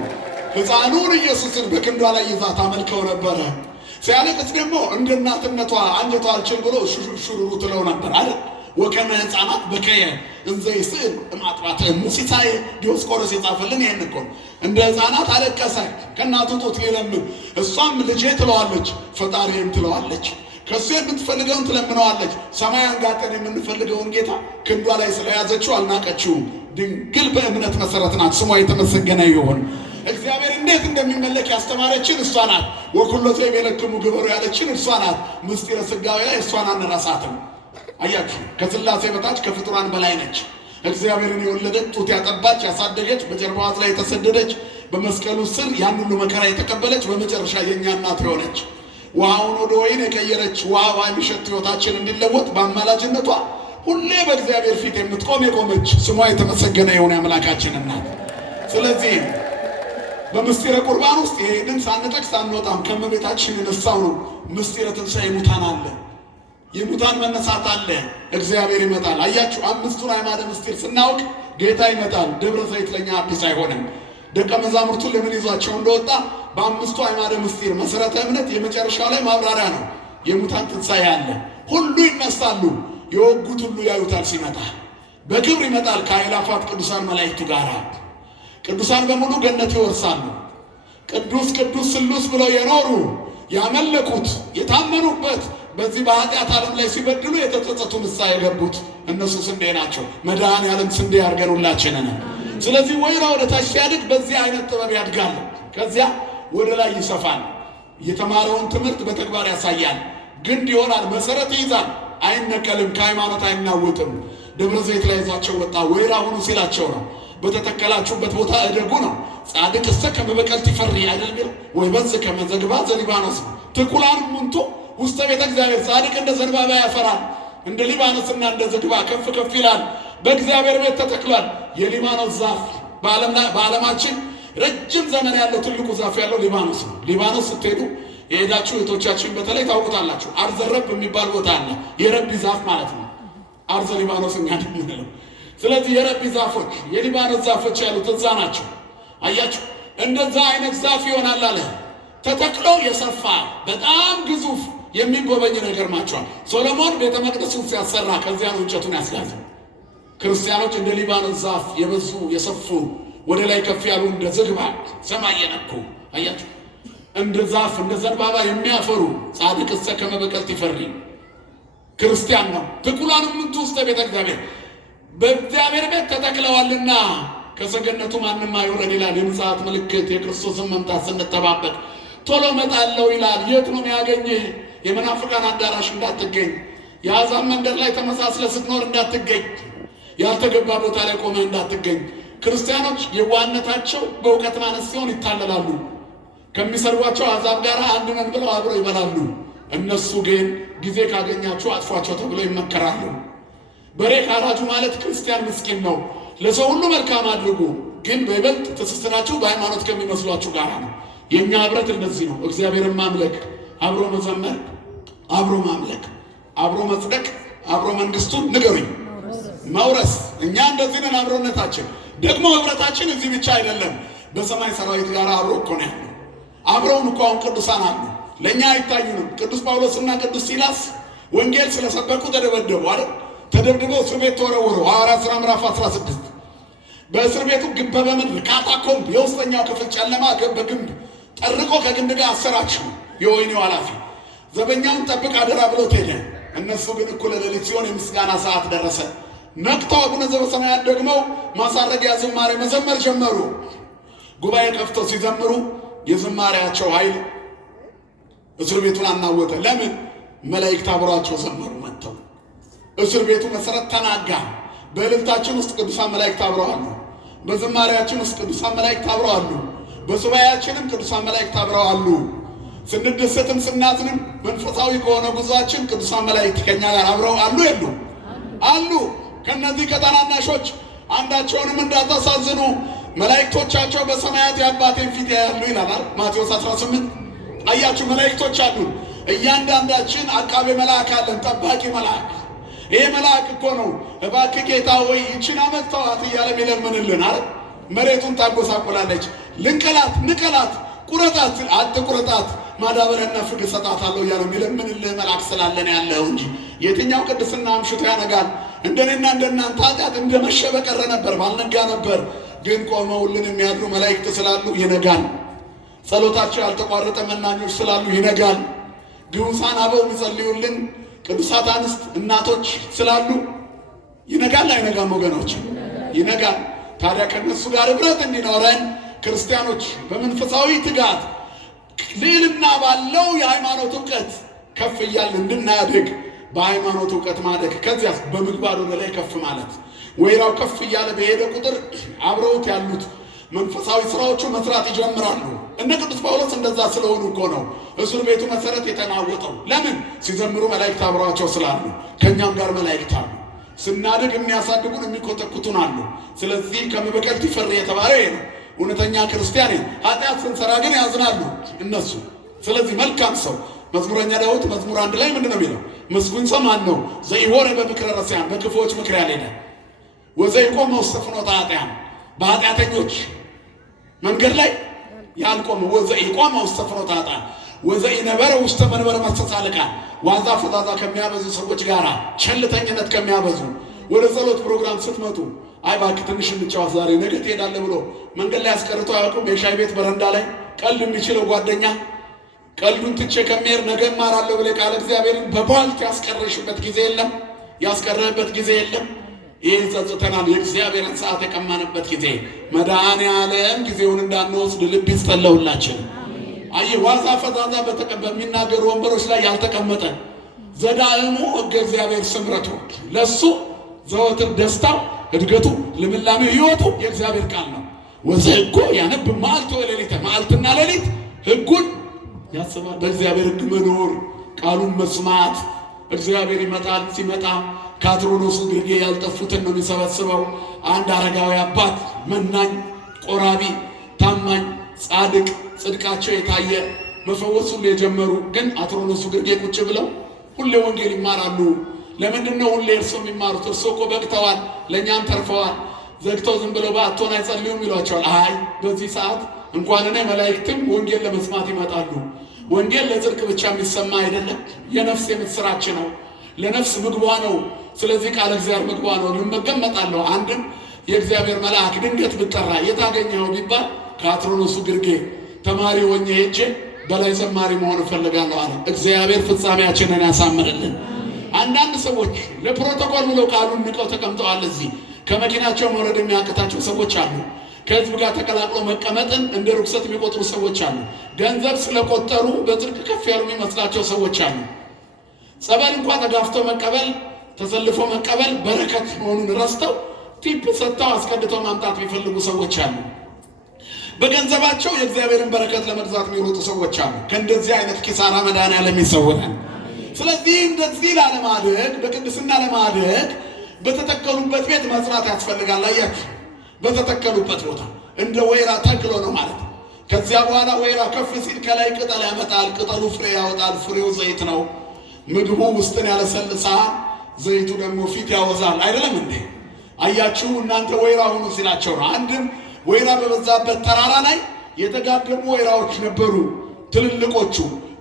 ሕፃኑን ኢየሱስን በክንዷ ላይ ይዛ ታመልከው ነበረ። ሲያለቅስ ደግሞ እንደ እናትነቷ አንጀቷ አልችል ብሎ ሹሩሩ ትለው ነበር አለ። ወከመ ሕፃናት በከየ እንዘ ይስዕል እማጥባት ሙሲሳይ ዲዮስቆሮስ የጻፈልን ይሄን እኮ እንደ ሕፃናት አለቀሰ ከእናቱ ጡት ሊለምን። እሷም ልጄ ትለዋለች፣ ፈጣሪም ትለዋለች። ከሱ የምትፈልገውን ትለምነዋለች። ሰማይ አንጋጠን የምንፈልገውን ጌታ ክንዷ ላይ ስለያዘችው አልናቀችውም። ድንግል በእምነት መሰረት ናት። ስሟ የተመሰገነ ይሁን። እግዚአብሔር እንዴት እንደሚመለክ ያስተማረችን እሷ ናት። ወኩሎ ዘይቤለክሙ ግበሩ ያለችን እሷ ናት። ምስጢረ ሥጋዌ ላይ እሷን አንረሳትም። አያችሁ፣ ከሥላሴ በታች ከፍጡራን በላይ ነች። እግዚአብሔርን የወለደች ጡት ያጠባች ያሳደገች፣ በጀርባዋ ላይ የተሰደደች፣ በመስቀሉ ስር ያን ሁሉ መከራ የተቀበለች፣ በመጨረሻ የእኛ እናት የሆነች፣ ውሃውን ወደ ወይን የቀየረች፣ ውሃ የሚሸት ሕይወታችን እንዲለወጥ በአማላጅነቷ ሁሌ በእግዚአብሔር ፊት የምትቆም የቆመች ስሟ የተመሰገነ የሆነ አምላካችን እናት። ስለዚህ በምስጢረ ቁርባን ውስጥ ይሄንን ሳንጠቅስ አንወጣም። ከእመቤታችን የነሳው ነው። ምስጢረ ትንሣኤ ሙታን አለ፣ የሙታን መነሳት አለ። እግዚአብሔር ይመጣል። አያችሁ፣ አምስቱን አዕማደ ምስጢር ስናውቅ ጌታ ይመጣል። ደብረ ዘይት ለኛ አዲስ አይሆንም። ደቀ መዛሙርቱን ለምን ይዟቸው እንደወጣ በአምስቱ አዕማደ ምስጢር መሰረተ እምነት የመጨረሻው ላይ ማብራሪያ ነው። የሙታን ትንሣኤ አለ። ሁሉ ይነሳሉ፣ የወጉት ሁሉ ያዩታል። ሲመጣ በክብር ይመጣል ከአእላፋት ቅዱሳን መላእክቱ ጋር። ቅዱሳን በሙሉ ገነት ይወርሳሉ። ቅዱስ ቅዱስ ስሉስ ብለው የኖሩ ያመለኩት የታመኑበት በዚህ በኃጢአት ዓለም ላይ ሲበድሉ የተጸጸቱ ንስሐ የገቡት እነሱ ስንዴ ናቸው። መድኃኔዓለም ስንዴ ያድርገን ሁላችንን። ስለዚህ ወይራ ወደ ታች ሲያድግ በዚህ አይነት ጥበብ ያድጋል። ከዚያ ወደ ላይ ይሰፋል። የተማረውን ትምህርት በተግባር ያሳያል። ግንድ ይሆናል፣ መሰረት ይይዛል፣ አይነቀልም፣ ከሃይማኖት አይናወጥም። ደብረ ዘይት ላይ ይዟቸው ወጣ። ወይራ ሁኑ ሲላቸው ነው። በተተከላችሁበት ቦታ እደጉ ነው። ጻድቅ እስተ ከመ በቀልት ይፈሪ አይደል ወይ በዝ ከመ ዘግባ ዘሊባኖስ ትኩላን ሙንቶ ውስተ ቤተ እግዚአብሔር። ጻድቅ እንደ ዘንባባ ያፈራል፣ እንደ ሊባኖስና እንደ ዝግባ ከፍ ከፍ ይላል። በእግዚአብሔር ቤት ተተክሏል። የሊባኖስ ዛፍ በዓለማችን ረጅም ዘመን ያለው ትልቁ ዛፍ ያለው ሊባኖስ ነው። ሊባኖስ ስትሄዱ የሄዳችሁ እህቶቻችን በተለይ ታውቁታላችሁ። አርዘ ረብ የሚባል ቦታ አለ። የረቢ ዛፍ ማለት ነው። አርዘ ሊባኖስ እኛ ነው። ስለዚህ የረቢ ዛፎች የሊባኖስ ዛፎች ያሉት እዛ ናቸው። አያችሁ፣ እንደዛ አይነት ዛፍ ይሆናል አለ። ተተክሎ የሰፋ በጣም ግዙፍ የሚጎበኝ ነገር ማቸዋል። ሶሎሞን ቤተ መቅደሱን ሲያሰራ ከዚያ ነው እንጨቱን ያስጋዘው። ክርስቲያኖች እንደ ሊባኖስ ዛፍ የበዙ የሰፉ ወደ ላይ ከፍ ያሉ እንደ ዝግባ ሰማይ የነኩ አያችሁ፣ እንደ ዛፍ እንደ ዘንባባ የሚያፈሩ ጻድቅ እስተ ከመ በቀልት ይፈሪ ክርስቲያን ነው። ትኩላንም ምንቱ ውስተ ቤተ እግዚአብሔር በእግዚአብሔር ቤት ተተክለዋልና ከሰገነቱ ማንም አይወረድ ይላል። የምጽአት ምልክት የክርስቶስን መምጣት ስንጠባበቅ ቶሎ እመጣለሁ ይላል። የት ነው የሚያገኝህ? የመናፍቃን አዳራሽ እንዳትገኝ፣ የአሕዛብ መንደር ላይ ተመሳስለ ስትኖር እንዳትገኝ፣ ያልተገባ ቦታ ላይ ቆመህ እንዳትገኝ። ክርስቲያኖች የዋህነታቸው በእውቀት ማነስ ሲሆን ይታለላሉ። ከሚሰርቧቸው አሕዛብ ጋር አንድ ነን ብለው አብረው ይበላሉ። እነሱ ግን ጊዜ ካገኛችሁ አጥፏቸው ተብለው ይመከራሉ። በሬ ካራጁ ማለት ክርስቲያን ምስኪን ነው። ለሰው ሁሉ መልካም አድርጉ፣ ግን በይበልጥ ትስስራችሁ በሃይማኖት ከሚመስሏችሁ ጋር ነው። የኛ ህብረት እንደዚህ ነው። እግዚአብሔርን ማምለክ፣ አብሮ መዘመር፣ አብሮ ማምለክ፣ አብሮ መጽደቅ፣ አብሮ መንግስቱን ንገሩኝ መውረስ። እኛ እንደዚህ ነን። አብሮነታችን ደግሞ ህብረታችን እዚህ ብቻ አይደለም። በሰማይ ሰራዊት ጋር አብሮ እኮ ነው ያለው። አብረውን እኮ አሁን ቅዱሳን አሉ። ለእኛ አይታዩንም። ቅዱስ ጳውሎስና ቅዱስ ሲላስ ወንጌል ስለሰበኩ ተደበደቡ አይደል? ተደብድበው እስር ቤት ተወረወሩ። ሐዋርያት ሥራ ምዕራፍ 16 በእስር ቤቱ ግንብ በምድር ካታኮምብ የውስጠኛው ክፍል ጨለማ በግንብ ጠርቆ ከግንድ ጋር አሰራቸው። የወህኒው ኃላፊ ዘበኛውን ጠብቅ አደራ ብሎት ሄደ። እነሱ ግን እኩለ ሌሊት ሲሆን የምስጋና ሰዓት ደረሰ። ነቅተው አቡነ ዘበሰማያት ደግሞ ማሳረጊያ ዝማሬ መዘመር ጀመሩ። ጉባኤ ከፍተው ሲዘምሩ የዝማሬያቸው ኃይል እስር ቤቱን አናወጠ። ለምን? መላእክት አብሯቸው ዘመሩ። መጥተው እስር ቤቱ መሰረት ተናጋ። በእልልታችን ውስጥ ቅዱሳን መላእክት አብረዋሉ። በዝማሬያችን ውስጥ ቅዱሳን መላእክት አብረዋሉ። በሱባኤያችንም ቅዱሳን መላእክት አብረዋሉ። ስንደሰትም ስናዝንም መንፈሳዊ ከሆነ ጉዟችን ቅዱሳን መላእክት ከኛ ጋር አብረው አሉ። የሉ አሉ። ከነዚህ ከታናናሾች አንዳቸውንም እንዳታሳዝኑ መላእክቶቻቸው በሰማያት የአባቴን ፊት ያያሉ ይላል ማቴዎስ 18። አያችሁ፣ መላእክቶች አሉ። እያንዳንዳችን አቃቤ መልአክ አለን፣ ጠባቂ መልአክ። ይሄ መልአክ እኮ ነው እባክህ ጌታ ወይ ይችን ዓመት ተዋት እያለ የሚለምንልን አይደል? መሬቱን ታጎሳቆላለች። ልንቀላት፣ ንቀላት፣ ቁረጣት፣ አትቁረጣት፣ ማዳበሪያና ፍግ እሰጣታለሁ እያለ የሚለምንልህ መልአክ ስላለን ያለው እንጂ የትኛው ቅድስና አምሽቶ ያነጋል? እንደኔና እንደናንተ ኃጢአት እንደመሸ በቀረ ነበር፣ ባልነጋ ነበር። ግን ቆመውልን የሚያድሩ መላእክት ስላሉ ይነጋል። ጸሎታቸው ያልተቋረጠ መናኞች ስላሉ ይነጋል። ግዑዛን አበው የሚጸልዩልን ቅዱሳት አንስት እናቶች ስላሉ ይነጋል። አይነጋም ወገኖች? ይነጋል። ታዲያ ከነሱ ጋር ኅብረት እንዲኖረን ክርስቲያኖች በመንፈሳዊ ትጋት ልዕልና ባለው የሃይማኖት እውቀት ከፍ እያልን እንድናድግ በሃይማኖት እውቀት ማደግ፣ ከዚያ በምግባር ወደ ላይ ከፍ ማለት። ወይራው ከፍ እያለ በሄደ ቁጥር አብረውት ያሉት መንፈሳዊ ስራዎቹ መስራት ይጀምራሉ። እነ ቅዱስ ጳውሎስ እንደዛ ስለሆኑ እኮ ነው እስር ቤቱ መሰረት የተናወጠው። ለምን? ሲዘምሩ መላእክት አብረዋቸው ስላሉ። ከእኛም ጋር መላእክት አሉ። ስናድግ የሚያሳድጉን የሚኮተኩቱን አሉ። ስለዚህ ከመበቀል ይፈር የተባለ ይሄ ነው። እውነተኛ ክርስቲያን ኃጢአት ስንሰራ ግን ያዝናሉ እነሱ። ስለዚህ መልካም ሰው መዝሙረኛ ዳዊት መዝሙር 1 ላይ ምንድን ነው የሚለው? ምስጉን ሰው ማን ነው? ዘኢሖረ በምክረ ረሲዓን፣ በክፉዎች ምክር ያልሄደ፣ ወዘኢቆመ ውስተ ፍኖተ ኃጥኣን፣ በኃጢአተኞች መንገድ ላይ ያልቆመ፣ ወዘኢቆመ ውስተ ፍኖተ ኃጥኣን፣ ወዘኢነበረ ውስተ መንበረ መስተጻልቃን፣ ዋዛ ፈዛዛ ከሚያበዙ ሰዎች ጋር ቸልተኝነት ከሚያበዙ። ወደ ጸሎት ፕሮግራም ስትመጡ አይ እባክህ ትንሽ እንጫወት ዛሬ ነገ ትሄዳለህ ብሎ መንገድ ላይ አስቀርቶ አያውቁም? የሻይ ቤት በረንዳ ላይ ቀልድ የሚችለው ጓደኛ ቀልዱን ትቼ ከሚሄድ ነገ እማራለሁ ብለህ ቃለ እግዚአብሔርን በቧልት ያስቀረሽበት ጊዜ የለም? ያስቀረህበት ጊዜ የለም? ይህ ጸጽተናል። የእግዚአብሔርን ሰዓት የቀማንበት ጊዜ። መድኃኔዓለም ጊዜውን እንዳንወስድ ልብ ይስጠን ለሁላችን። አየህ ዋዛ ፈዛዛ በሚናገሩ ወንበሮች ላይ ያልተቀመጠ ዘዳእሙ ሕገ እግዚአብሔር ስምረቱ፣ ለሱ ዘወትር ደስታው እድገቱ ልምላሜው ሕይወቱ የእግዚአብሔር ቃል ነው። ወዘሕጎ ያነብ መዓልተ ወሌሊተ፣ መዓልትና ሌሊት ሕጉን ያስባል። በእግዚአብሔር ሕግ መኖር፣ ቃሉን መስማት። እግዚአብሔር ይመጣል። ሲመጣ ከአትሮኖሱ ግርጌ ያልጠፉትን ነው የሚሰበስበው። አንድ አረጋዊ አባት መናኝ፣ ቆራቢ፣ ታማኝ፣ ጻድቅ፣ ጽድቃቸው የታየ መፈወስ ሁሉ የጀመሩ ግን አትሮኖሱ ግርጌ ቁጭ ብለው ሁሌ ወንጌል ይማራሉ። ለምንድን ነው ሁሌ እርሶ የሚማሩት? እርሶ እኮ በቅተዋል፣ ለእኛም ተርፈዋል። ዘግተው ዝም ብለው በአቶን አይጸልዩም ይሏቸዋል። አይ በዚህ ሰዓት እንኳን እኔ መላእክትም ወንጌል ለመስማት ይመጣሉ። ወንጌል ለጽድቅ ብቻ የሚሰማ አይደለም፣ የነፍስ የምስራች ነው፣ ለነፍስ ምግቧ ነው። ስለዚህ ቃል እግዚአብሔር ምግቧ ነው። ልመገመጣለሁ። አንድም የእግዚአብሔር መልአክ ድንገት ብጠራ የታገኘው ቢባል ከአትሮኖሱ ግርጌ ተማሪ ሆኜ ሄጄ በላይ ዘማሪ መሆን እፈልጋለሁ አለ። እግዚአብሔር ፍጻሜያችንን ያሳምርልን። አንዳንድ ሰዎች ለፕሮቶኮል ብለው ቃሉን ንቀው ተቀምጠዋል። እዚህ ከመኪናቸው መውረድ የሚያቅታቸው ሰዎች አሉ። ከህዝብ ጋር ተቀላቅሎ መቀመጥን እንደ ርኩሰት የሚቆጥሩ ሰዎች አሉ። ገንዘብ ስለቆጠሩ በጽድቅ ከፍ ያሉ የሚመስላቸው ሰዎች አሉ። ጸበል እንኳን ተጋፍተው መቀበል፣ ተሰልፎ መቀበል በረከት መሆኑን ረስተው ቲፕ ሰጥተው አስቀድተው ማምጣት የሚፈልጉ ሰዎች አሉ። በገንዘባቸው የእግዚአብሔርን በረከት ለመግዛት የሚሮጡ ሰዎች አሉ። ከእንደዚህ አይነት ኪሳራ መድኃኔዓለም ይሰውረን። ስለዚህ እንደዚህ ላለማደግ፣ በቅድስና ለማደግ በተተከሉበት ቤት መጽናት ያስፈልጋል። አያችሁ፣ በተተከሉበት ቦታ እንደ ወይራ ተክሎ ነው ማለት። ከዚያ በኋላ ወይራ ከፍ ሲል ከላይ ቅጠል ያመጣል። ቅጠሉ ፍሬ ያወጣል። ፍሬው ዘይት ነው። ምግቡ ውስጥን ያለሰልሳል፣ ዘይቱ ደግሞ ፊት ያወዛል። አይደለም እንዴ? አያችሁ፣ እናንተ ወይራ ሁኑ ሲላቸው ነው። አንድም ወይራ በበዛበት ተራራ ላይ የተጋደሙ ወይራዎች ነበሩ። ትልልቆቹ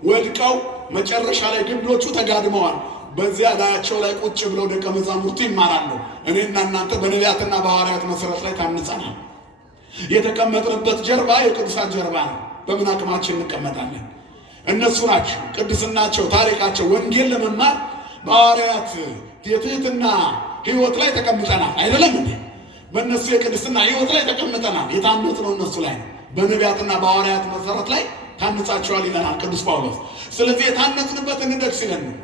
ወድቀው መጨረሻ ላይ ግንዶቹ ተጋድመዋል። በዚያ ላያቸው ላይ ቁጭ ብለው ደቀ መዛሙርቱ ይማራሉ። እኔና እናንተ በነቢያትና በሐዋርያት መሰረት ላይ ታንጸናል። የተቀመጥንበት ጀርባ የቅዱሳን ጀርባ ነው። በምን አቅማችን እንቀመጣለን? እነሱ ናቸው ቅድስናቸው፣ ታሪካቸው ወንጌል ለመማር በሐዋርያት የትህትና ሕይወት ላይ ተቀምጠናል። አይደለም እንዴ? በእነሱ የቅድስና ሕይወት ላይ ተቀምጠናል። የታነጽነው እነሱ ላይ ነው። በነቢያትና በሐዋርያት መሰረት ላይ ታንጻቸዋል ይለናል ቅዱስ ጳውሎስ። ስለዚህ የታነጽንበት እንደግ ሲለን ነው።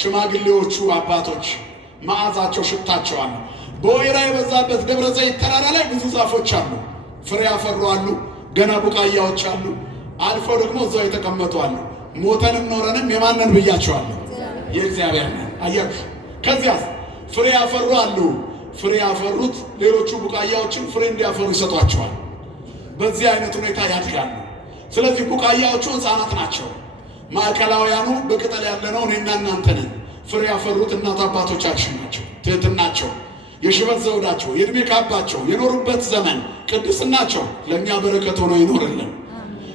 ሽማግሌዎቹ አባቶች መዓዛቸው ሽታቸው አለ። በወይራ የበዛበት ደብረ ዘይት ተራራ ላይ ብዙ ዛፎች አሉ፣ ፍሬ ያፈሩ አሉ፣ ገና ቡቃያዎች አሉ። አልፈው ደግሞ እዛው የተቀመጡ አሉ። ሞተንም ኖረንም የማንን ብያቸዋለሁ? የእግዚአብሔር ነን። አያችሁ፣ ከዚያ ፍሬ ያፈሩ አሉ። ፍሬ ያፈሩት ሌሎቹ ቡቃያዎችን ፍሬ እንዲያፈሩ ይሰጧቸዋል። በዚህ አይነት ሁኔታ ያድጋሉ። ስለዚህ ቡቃያዎቹ ሕፃናት ናቸው። ማዕከላውያኑ በቅጠል ያለነው እኔና እናንተ ነን። ፍሬ ያፈሩት እናት አባቶቻችን ናቸው። ትህትናቸው፣ የሽበት ዘውዳቸው፣ የእድሜ ካባቸው፣ የኖሩበት ዘመን ቅድስናቸው ለእኛ በረከት ሆኖ ይኖርልን።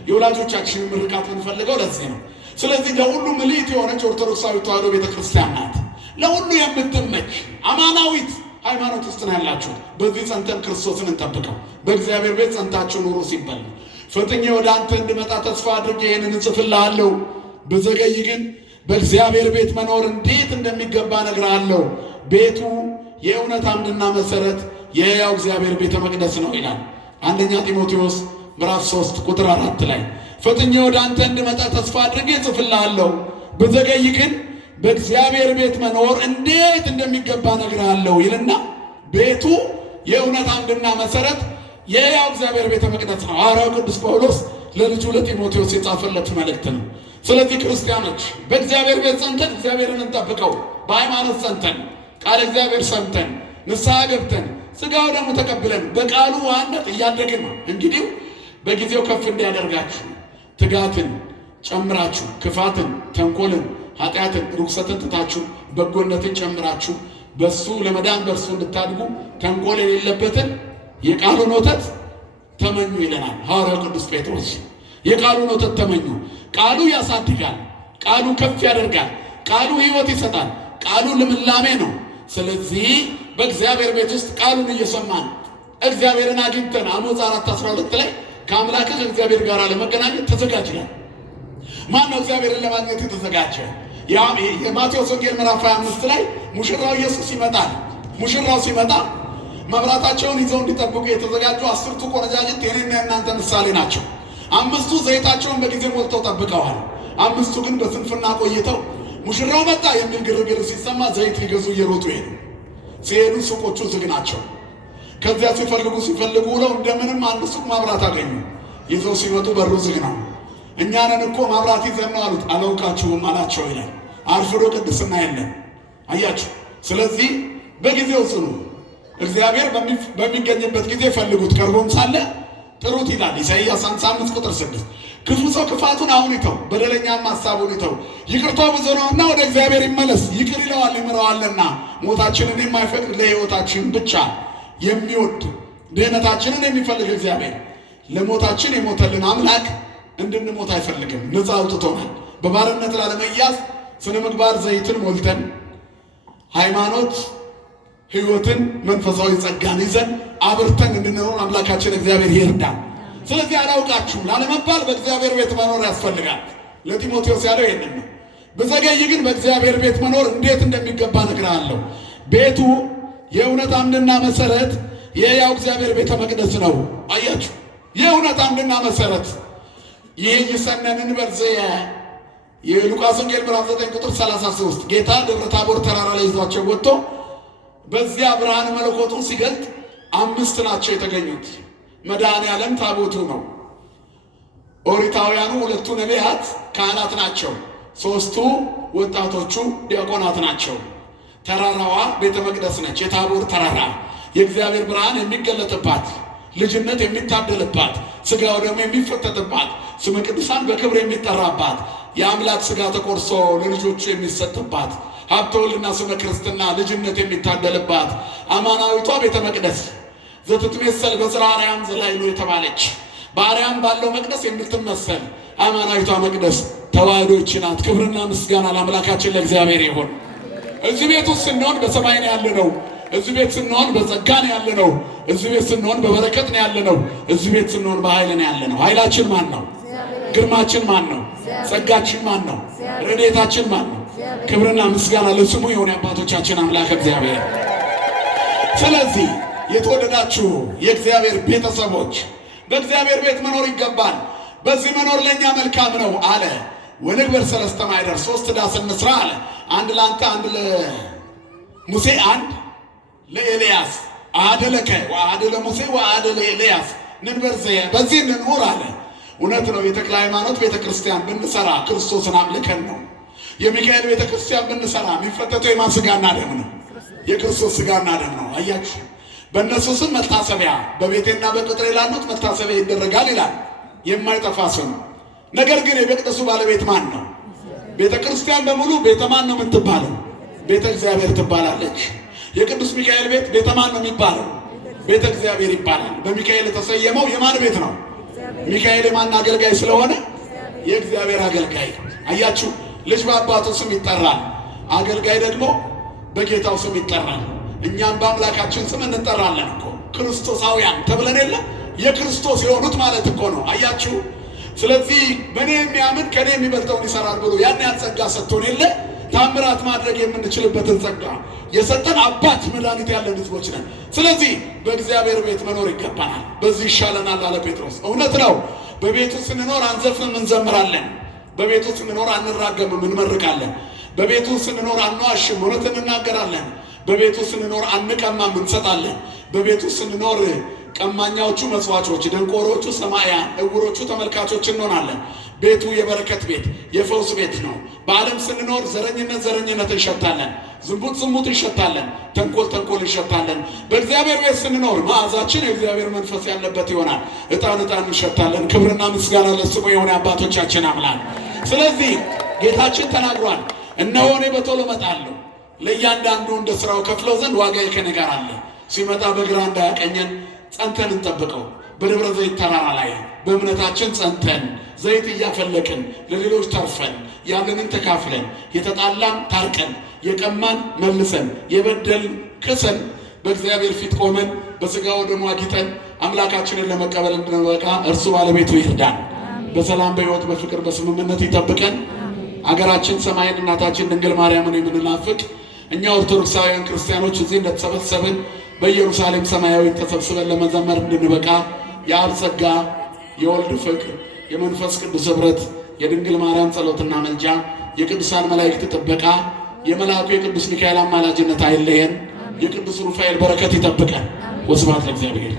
የወላጆቻችንን ምርቃት የምንፈልገው ለዚህ ነው። ስለዚህ ለሁሉ ምልዕት የሆነች ኦርቶዶክሳዊ ተዋሕዶ ቤተክርስቲያን ናት። ለሁሉ የምትመች አማናዊት ሃይማኖት ውስጥ ነው ያላችሁት። በዚህ ጸንተን ክርስቶስን እንጠብቀው። በእግዚአብሔር ቤት ጸንታችሁ ኑሩ ሲባል ፈጥኜ ወደ አንተ እንድመጣ ተስፋ አድርጌ ይህንን እጽፍልሃለሁ። ብዘገይ ግን በእግዚአብሔር ቤት መኖር እንዴት እንደሚገባ እነግርሃለሁ። ቤቱ የእውነት አምድና መሰረት የሕያው እግዚአብሔር ቤተ መቅደስ ነው ይላል አንደኛ ጢሞቴዎስ ምዕራፍ 3 ቁጥር 4 ላይ ፈጥኜ ወደ አንተ እንድመጣ ተስፋ አድርጌ እጽፍልሃለሁ። ብዘገይ ግን በእግዚአብሔር ቤት መኖር እንዴት እንደሚገባ እነግርሃለሁ ይልና ቤቱ የእውነት አምድና መሰረት የሕያው እግዚአብሔር ቤተ መቅደስ ነው። ሐዋርያው ቅዱስ ጳውሎስ ለልጁ ለጢሞቴዎስ የጻፈለት መልእክት ነው። ስለዚህ ክርስቲያኖች በእግዚአብሔር ቤት ጸንተን እግዚአብሔርን እንጠብቀው። በሃይማኖት ጸንተን ቃል እግዚአብሔር ሰምተን ንስሐ ገብተን ሥጋው ደግሞ ተቀብለን በቃሉ ዋነት እያደግን ነው። እንግዲህ በጊዜው ከፍ እንዲያደርጋችሁ ትጋትን ጨምራችሁ ክፋትን፣ ተንኮልን፣ ኃጢአትን፣ ርኩሰትን ትታችሁ በጎነትን ጨምራችሁ በሱ ለመዳን በእርሱ እንድታድጉ ተንኮል የሌለበትን የቃሉን ወተት ተመኙ ይለናል ሐዋርያው ቅዱስ ጴጥሮስ። የቃሉን ወተት ተመኙ። ቃሉ ያሳድጋል፣ ቃሉ ከፍ ያደርጋል፣ ቃሉ ሕይወት ይሰጣል፣ ቃሉ ልምላሜ ነው። ስለዚህ በእግዚአብሔር ቤት ውስጥ ቃሉን እየሰማን እግዚአብሔርን አግኝተን አሞጽ 4:12 ላይ ከአምላክህ እግዚአብሔር ጋር ለመገናኘት ተዘጋጅላል። ማን ነው እግዚአብሔርን ለማግኘት የተዘጋጀ? የማቴዎስ ወንጌል ምዕራፍ 25 ላይ ሙሽራው ኢየሱስ ይመጣል። ሙሽራው ሲመጣ መብራታቸውን ይዘው እንዲጠብቁ የተዘጋጁ 10ቱ ቆነጃጅት የኔና የእናንተ ምሳሌ ናቸው። 5ቱ ዘይታቸውን በጊዜ ሞልተው ጠብቀዋል። 5ቱ ግን በስንፍና ቆይተው ሙሽራው መጣ የሚል ግርግር ሲሰማ ዘይት ሊገዙ እየሮጡ ሄዱ። ሲሄዱ ሱቆቹ ዝግ ናቸው። ከዚያ ሲፈልጉ ውለው እንደምንም አንድ ሱቅ ማብራት አገኙ። ይዘው ሲመጡ በሩ ዝግ ነው። እኛ ነን እኮ ማብራት ይዘን ነው አሉት። አላውቃችሁም አላቸው ይላል። አርፍዶ ቅድስና የለም። አያችሁ። ስለዚህ በጊዜው ጽኑ። እግዚአብሔር በሚገኝበት ጊዜ ፈልጉት፣ ቀርቦም ሳለ ጥሩት ይላል ኢሳይያስ 55 ቁጥር 6። ክፉ ሰው ክፋቱን አሁን ይተው፣ በደለኛም ሐሳቡን ይተው። ይቅርታው ብዙ ነውና ወደ እግዚአብሔር ይመለስ፣ ይቅር ይለዋል ይምረዋልና። ሞታችንን የማይፈቅድ ለሕይወታችን ብቻ የሚወድ ድህነታችንን የሚፈልግ እግዚአብሔር ለሞታችን የሞተልን አምላክ እንድንሞት አይፈልግም። ነፃ አውጥቶናል። በባርነት ላለመያዝ ስነ ምግባር ዘይትን ሞልተን ሃይማኖት ሕይወትን መንፈሳዊ ጸጋን ይዘን አብርተን እንድንኖር አምላካችን እግዚአብሔር ይርዳል። ስለዚህ አላውቃችሁም ላለመባል በእግዚአብሔር ቤት መኖር ያስፈልጋል። ለጢሞቴዎስ ያለው ይሄንን ነው። ብዘገይ ግን በእግዚአብሔር ቤት መኖር እንዴት እንደሚገባ እነግርሃለሁ። ቤቱ የእውነት አምድና መሰረት የሕያው እግዚአብሔር ቤተ መቅደስ ነው። አያችሁ፣ የእውነት አምድና መሰረት ይህ ይሰነንን በርዘየ የሉቃስ ወንጌል ምዕራፍ 9 ቁጥር 33 ጌታ ደብረ ታቦር ተራራ ላይ ይዟቸው ወጥቶ በዚያ ብርሃን መለኮቱን ሲገልጥ 5 ናቸው የተገኙት። መድኃኔዓለም ታቦቱ ነው። ኦሪታውያኑ 2ቱ ነቢያት ካህናት ናቸው። 3ቱ ወጣቶቹ ዲያቆናት ናቸው። ተራራዋ ቤተ መቅደስ ነች። የታቦር ተራራ የእግዚአብሔር ብርሃን የሚገለጥባት፣ ልጅነት የሚታደልባት፣ ሥጋው ደግሞ የሚፈተትባት፣ ስመ ቅዱሳን በክብር የሚጠራባት፣ የአምላክ ሥጋ ተቆርሶ ለልጆቹ የሚሰጥባት፣ ሀብተ ወልድና ስመ ክርስትና ልጅነት የሚታደልባት አማናዊቷ ቤተ መቅደስ ዘትትመሰል በጽርሐ አርያም ዘላይሎ የተባለች በአርያም ባለው መቅደስ የምትመሰል አማናዊቷ መቅደስ ተዋሕዶች ናት። ክብርና ምስጋና ለአምላካችን ለእግዚአብሔር ይሁን። እዚህ ቤት ውስጥ ስንሆን በሰማይ ነው ያለነው። እዚህ ቤት ስንሆን በጸጋ ነው ያለነው። እዚህ ቤት ስንሆን በበረከት ነው ያለነው። እዚህ ቤት ስንሆን በኃይል ነው ያለነው። ኃይላችን ማን ነው? ግርማችን ማን ነው? ጸጋችን ማን ነው? ረድኤታችን ማን ነው? ክብርና ምስጋና ለስሙ የሆነ አባቶቻችን አምላክ እግዚአብሔር። ስለዚህ የተወደዳችሁ የእግዚአብሔር ቤተሰቦች በእግዚአብሔር ቤት መኖር ይገባል። በዚህ መኖር ለእኛ መልካም ነው አለ። ወንግበር ሰለስተ ማኅደር 3 ዳስ እንስራ አለ። አንድ ለአንተ፣ አንድ ለሙሴ፣ አንድ ለኤልያስ። አሐደ ለከ ወአሐደ ለሙሴ ወአሐደ ለኤልያስ ንንበር ዘየ በዚህ እንኑር አለ። እውነት ነው። የተክለ ሃይማኖት ቤተ ክርስቲያን ብንሰራ ክርስቶስን አምልከን ነው። የሚካኤል ቤተ ክርስቲያን ብንሰራ የሚፈተተው የማን ሥጋና ደም ነው? የክርስቶስ ሥጋና ደም ነው። አያችሁ፣ በእነሱ ስም መታሰቢያ በቤቴና በቅጥሬ ላሉት መታሰቢያ ይደረጋል ይላል። የማይጠፋ ስም። ነገር ግን የመቅደሱ ባለቤት ማን ነው? ቤተ ክርስቲያን በሙሉ ቤተ ማን ነው የምትባለው? ቤተ እግዚአብሔር ትባላለች። የቅዱስ ሚካኤል ቤት ቤተ ማን ነው የሚባለው? ቤተ እግዚአብሔር ይባላል። በሚካኤል የተሰየመው የማን ቤት ነው? ሚካኤል የማን አገልጋይ ስለሆነ? የእግዚአብሔር አገልጋይ። አያችሁ፣ ልጅ በአባቱ ስም ይጠራል። አገልጋይ ደግሞ በጌታው ስም ይጠራል። እኛም በአምላካችን ስም እንጠራለን እኮ ክርስቶሳውያን ተብለን የለ የክርስቶስ የሆኑት ማለት እኮ ነው። አያችሁ። ስለዚህ በእኔ የሚያምን ከእኔ የሚበልጠውን ይሰራል ብሎ ያን ጸጋ ሰጥቶን የለ ታምራት ማድረግ የምንችልበትን ጸጋ የሰጠን አባት መድኃኒት ያለን ሕዝቦች ነን። ስለዚህ በእግዚአብሔር ቤት መኖር ይገባናል። በዚህ ይሻለናል አለ ጴጥሮስ። እውነት ነው። በቤቱ ስንኖር አንዘፍንም፣ እንዘምራለን። በቤቱ ስንኖር አንራገምም፣ እንመርቃለን። በቤቱ ስንኖር አንዋሽም፣ እውነት እንናገራለን። በቤቱ ስንኖር አንቀማም፣ እንሰጣለን። በቤቱ ስንኖር ቀማኛዎቹ መስዋዕቶች፣ ደንቆሮቹ ሰማያን፣ እውሮቹ ተመልካቾች እንሆናለን። ቤቱ የበረከት ቤት የፈውስ ቤት ነው። በዓለም ስንኖር ዘረኝነት እንሸታለን፣ ዝሙት እንሸታለን፣ ተንኮል እንሸታለን። በእግዚአብሔር ቤት ስንኖር መዓዛችን የእግዚአብሔር መንፈስ ያለበት ይሆናል። ዕጣን እንሸታለን። ክብርና ምስጋና ለስሙ የሆነ አባቶቻችን አምላክ። ስለዚህ ጌታችን ተናግሯል፣ እነሆ እኔ በቶሎ እመጣለሁ፣ ለእያንዳንዱ እንደ ሥራው ከፍለው ዘንድ ዋጋዬ ከእኔ ጋር አለ። ሲመጣ በግራ እንዳያቀኘን ጸንተን እንጠብቀው። በደብረ ዘይት ተራራ ላይ በእምነታችን ጸንተን ዘይት እያፈለቅን ለሌሎች ተርፈን ያለንን ተካፍለን የተጣላን ታርቀን የቀማን መልሰን የበደልን ክሰን በእግዚአብሔር ፊት ቆመን በሥጋው ደሙ አጊጠን አምላካችንን ለመቀበል እንድንበቃ እርሱ ባለቤቱ ይርዳን። በሰላም በሕይወት በፍቅር በስምምነት ይጠብቀን። አገራችን ሰማይን እናታችን ድንግል ማርያምን የምንናፍቅ እኛ ኦርቶዶክሳውያን ክርስቲያኖች እዚህ እንደተሰበሰብን በኢየሩሳሌም ሰማያዊ ተሰብስበን ለመዘመር እንድንበቃ የአብ ጸጋ የወልድ ፍቅር የመንፈስ ቅዱስ ኅብረት የድንግል ማርያም ጸሎትና መልጃ የቅዱሳን መላእክት ጥበቃ የመልአኩ የቅዱስ ሚካኤል አማላጅነት አይለየን። የቅዱስ ሩፋኤል በረከት ይጠብቀን። ወስብሐት ለእግዚአብሔር።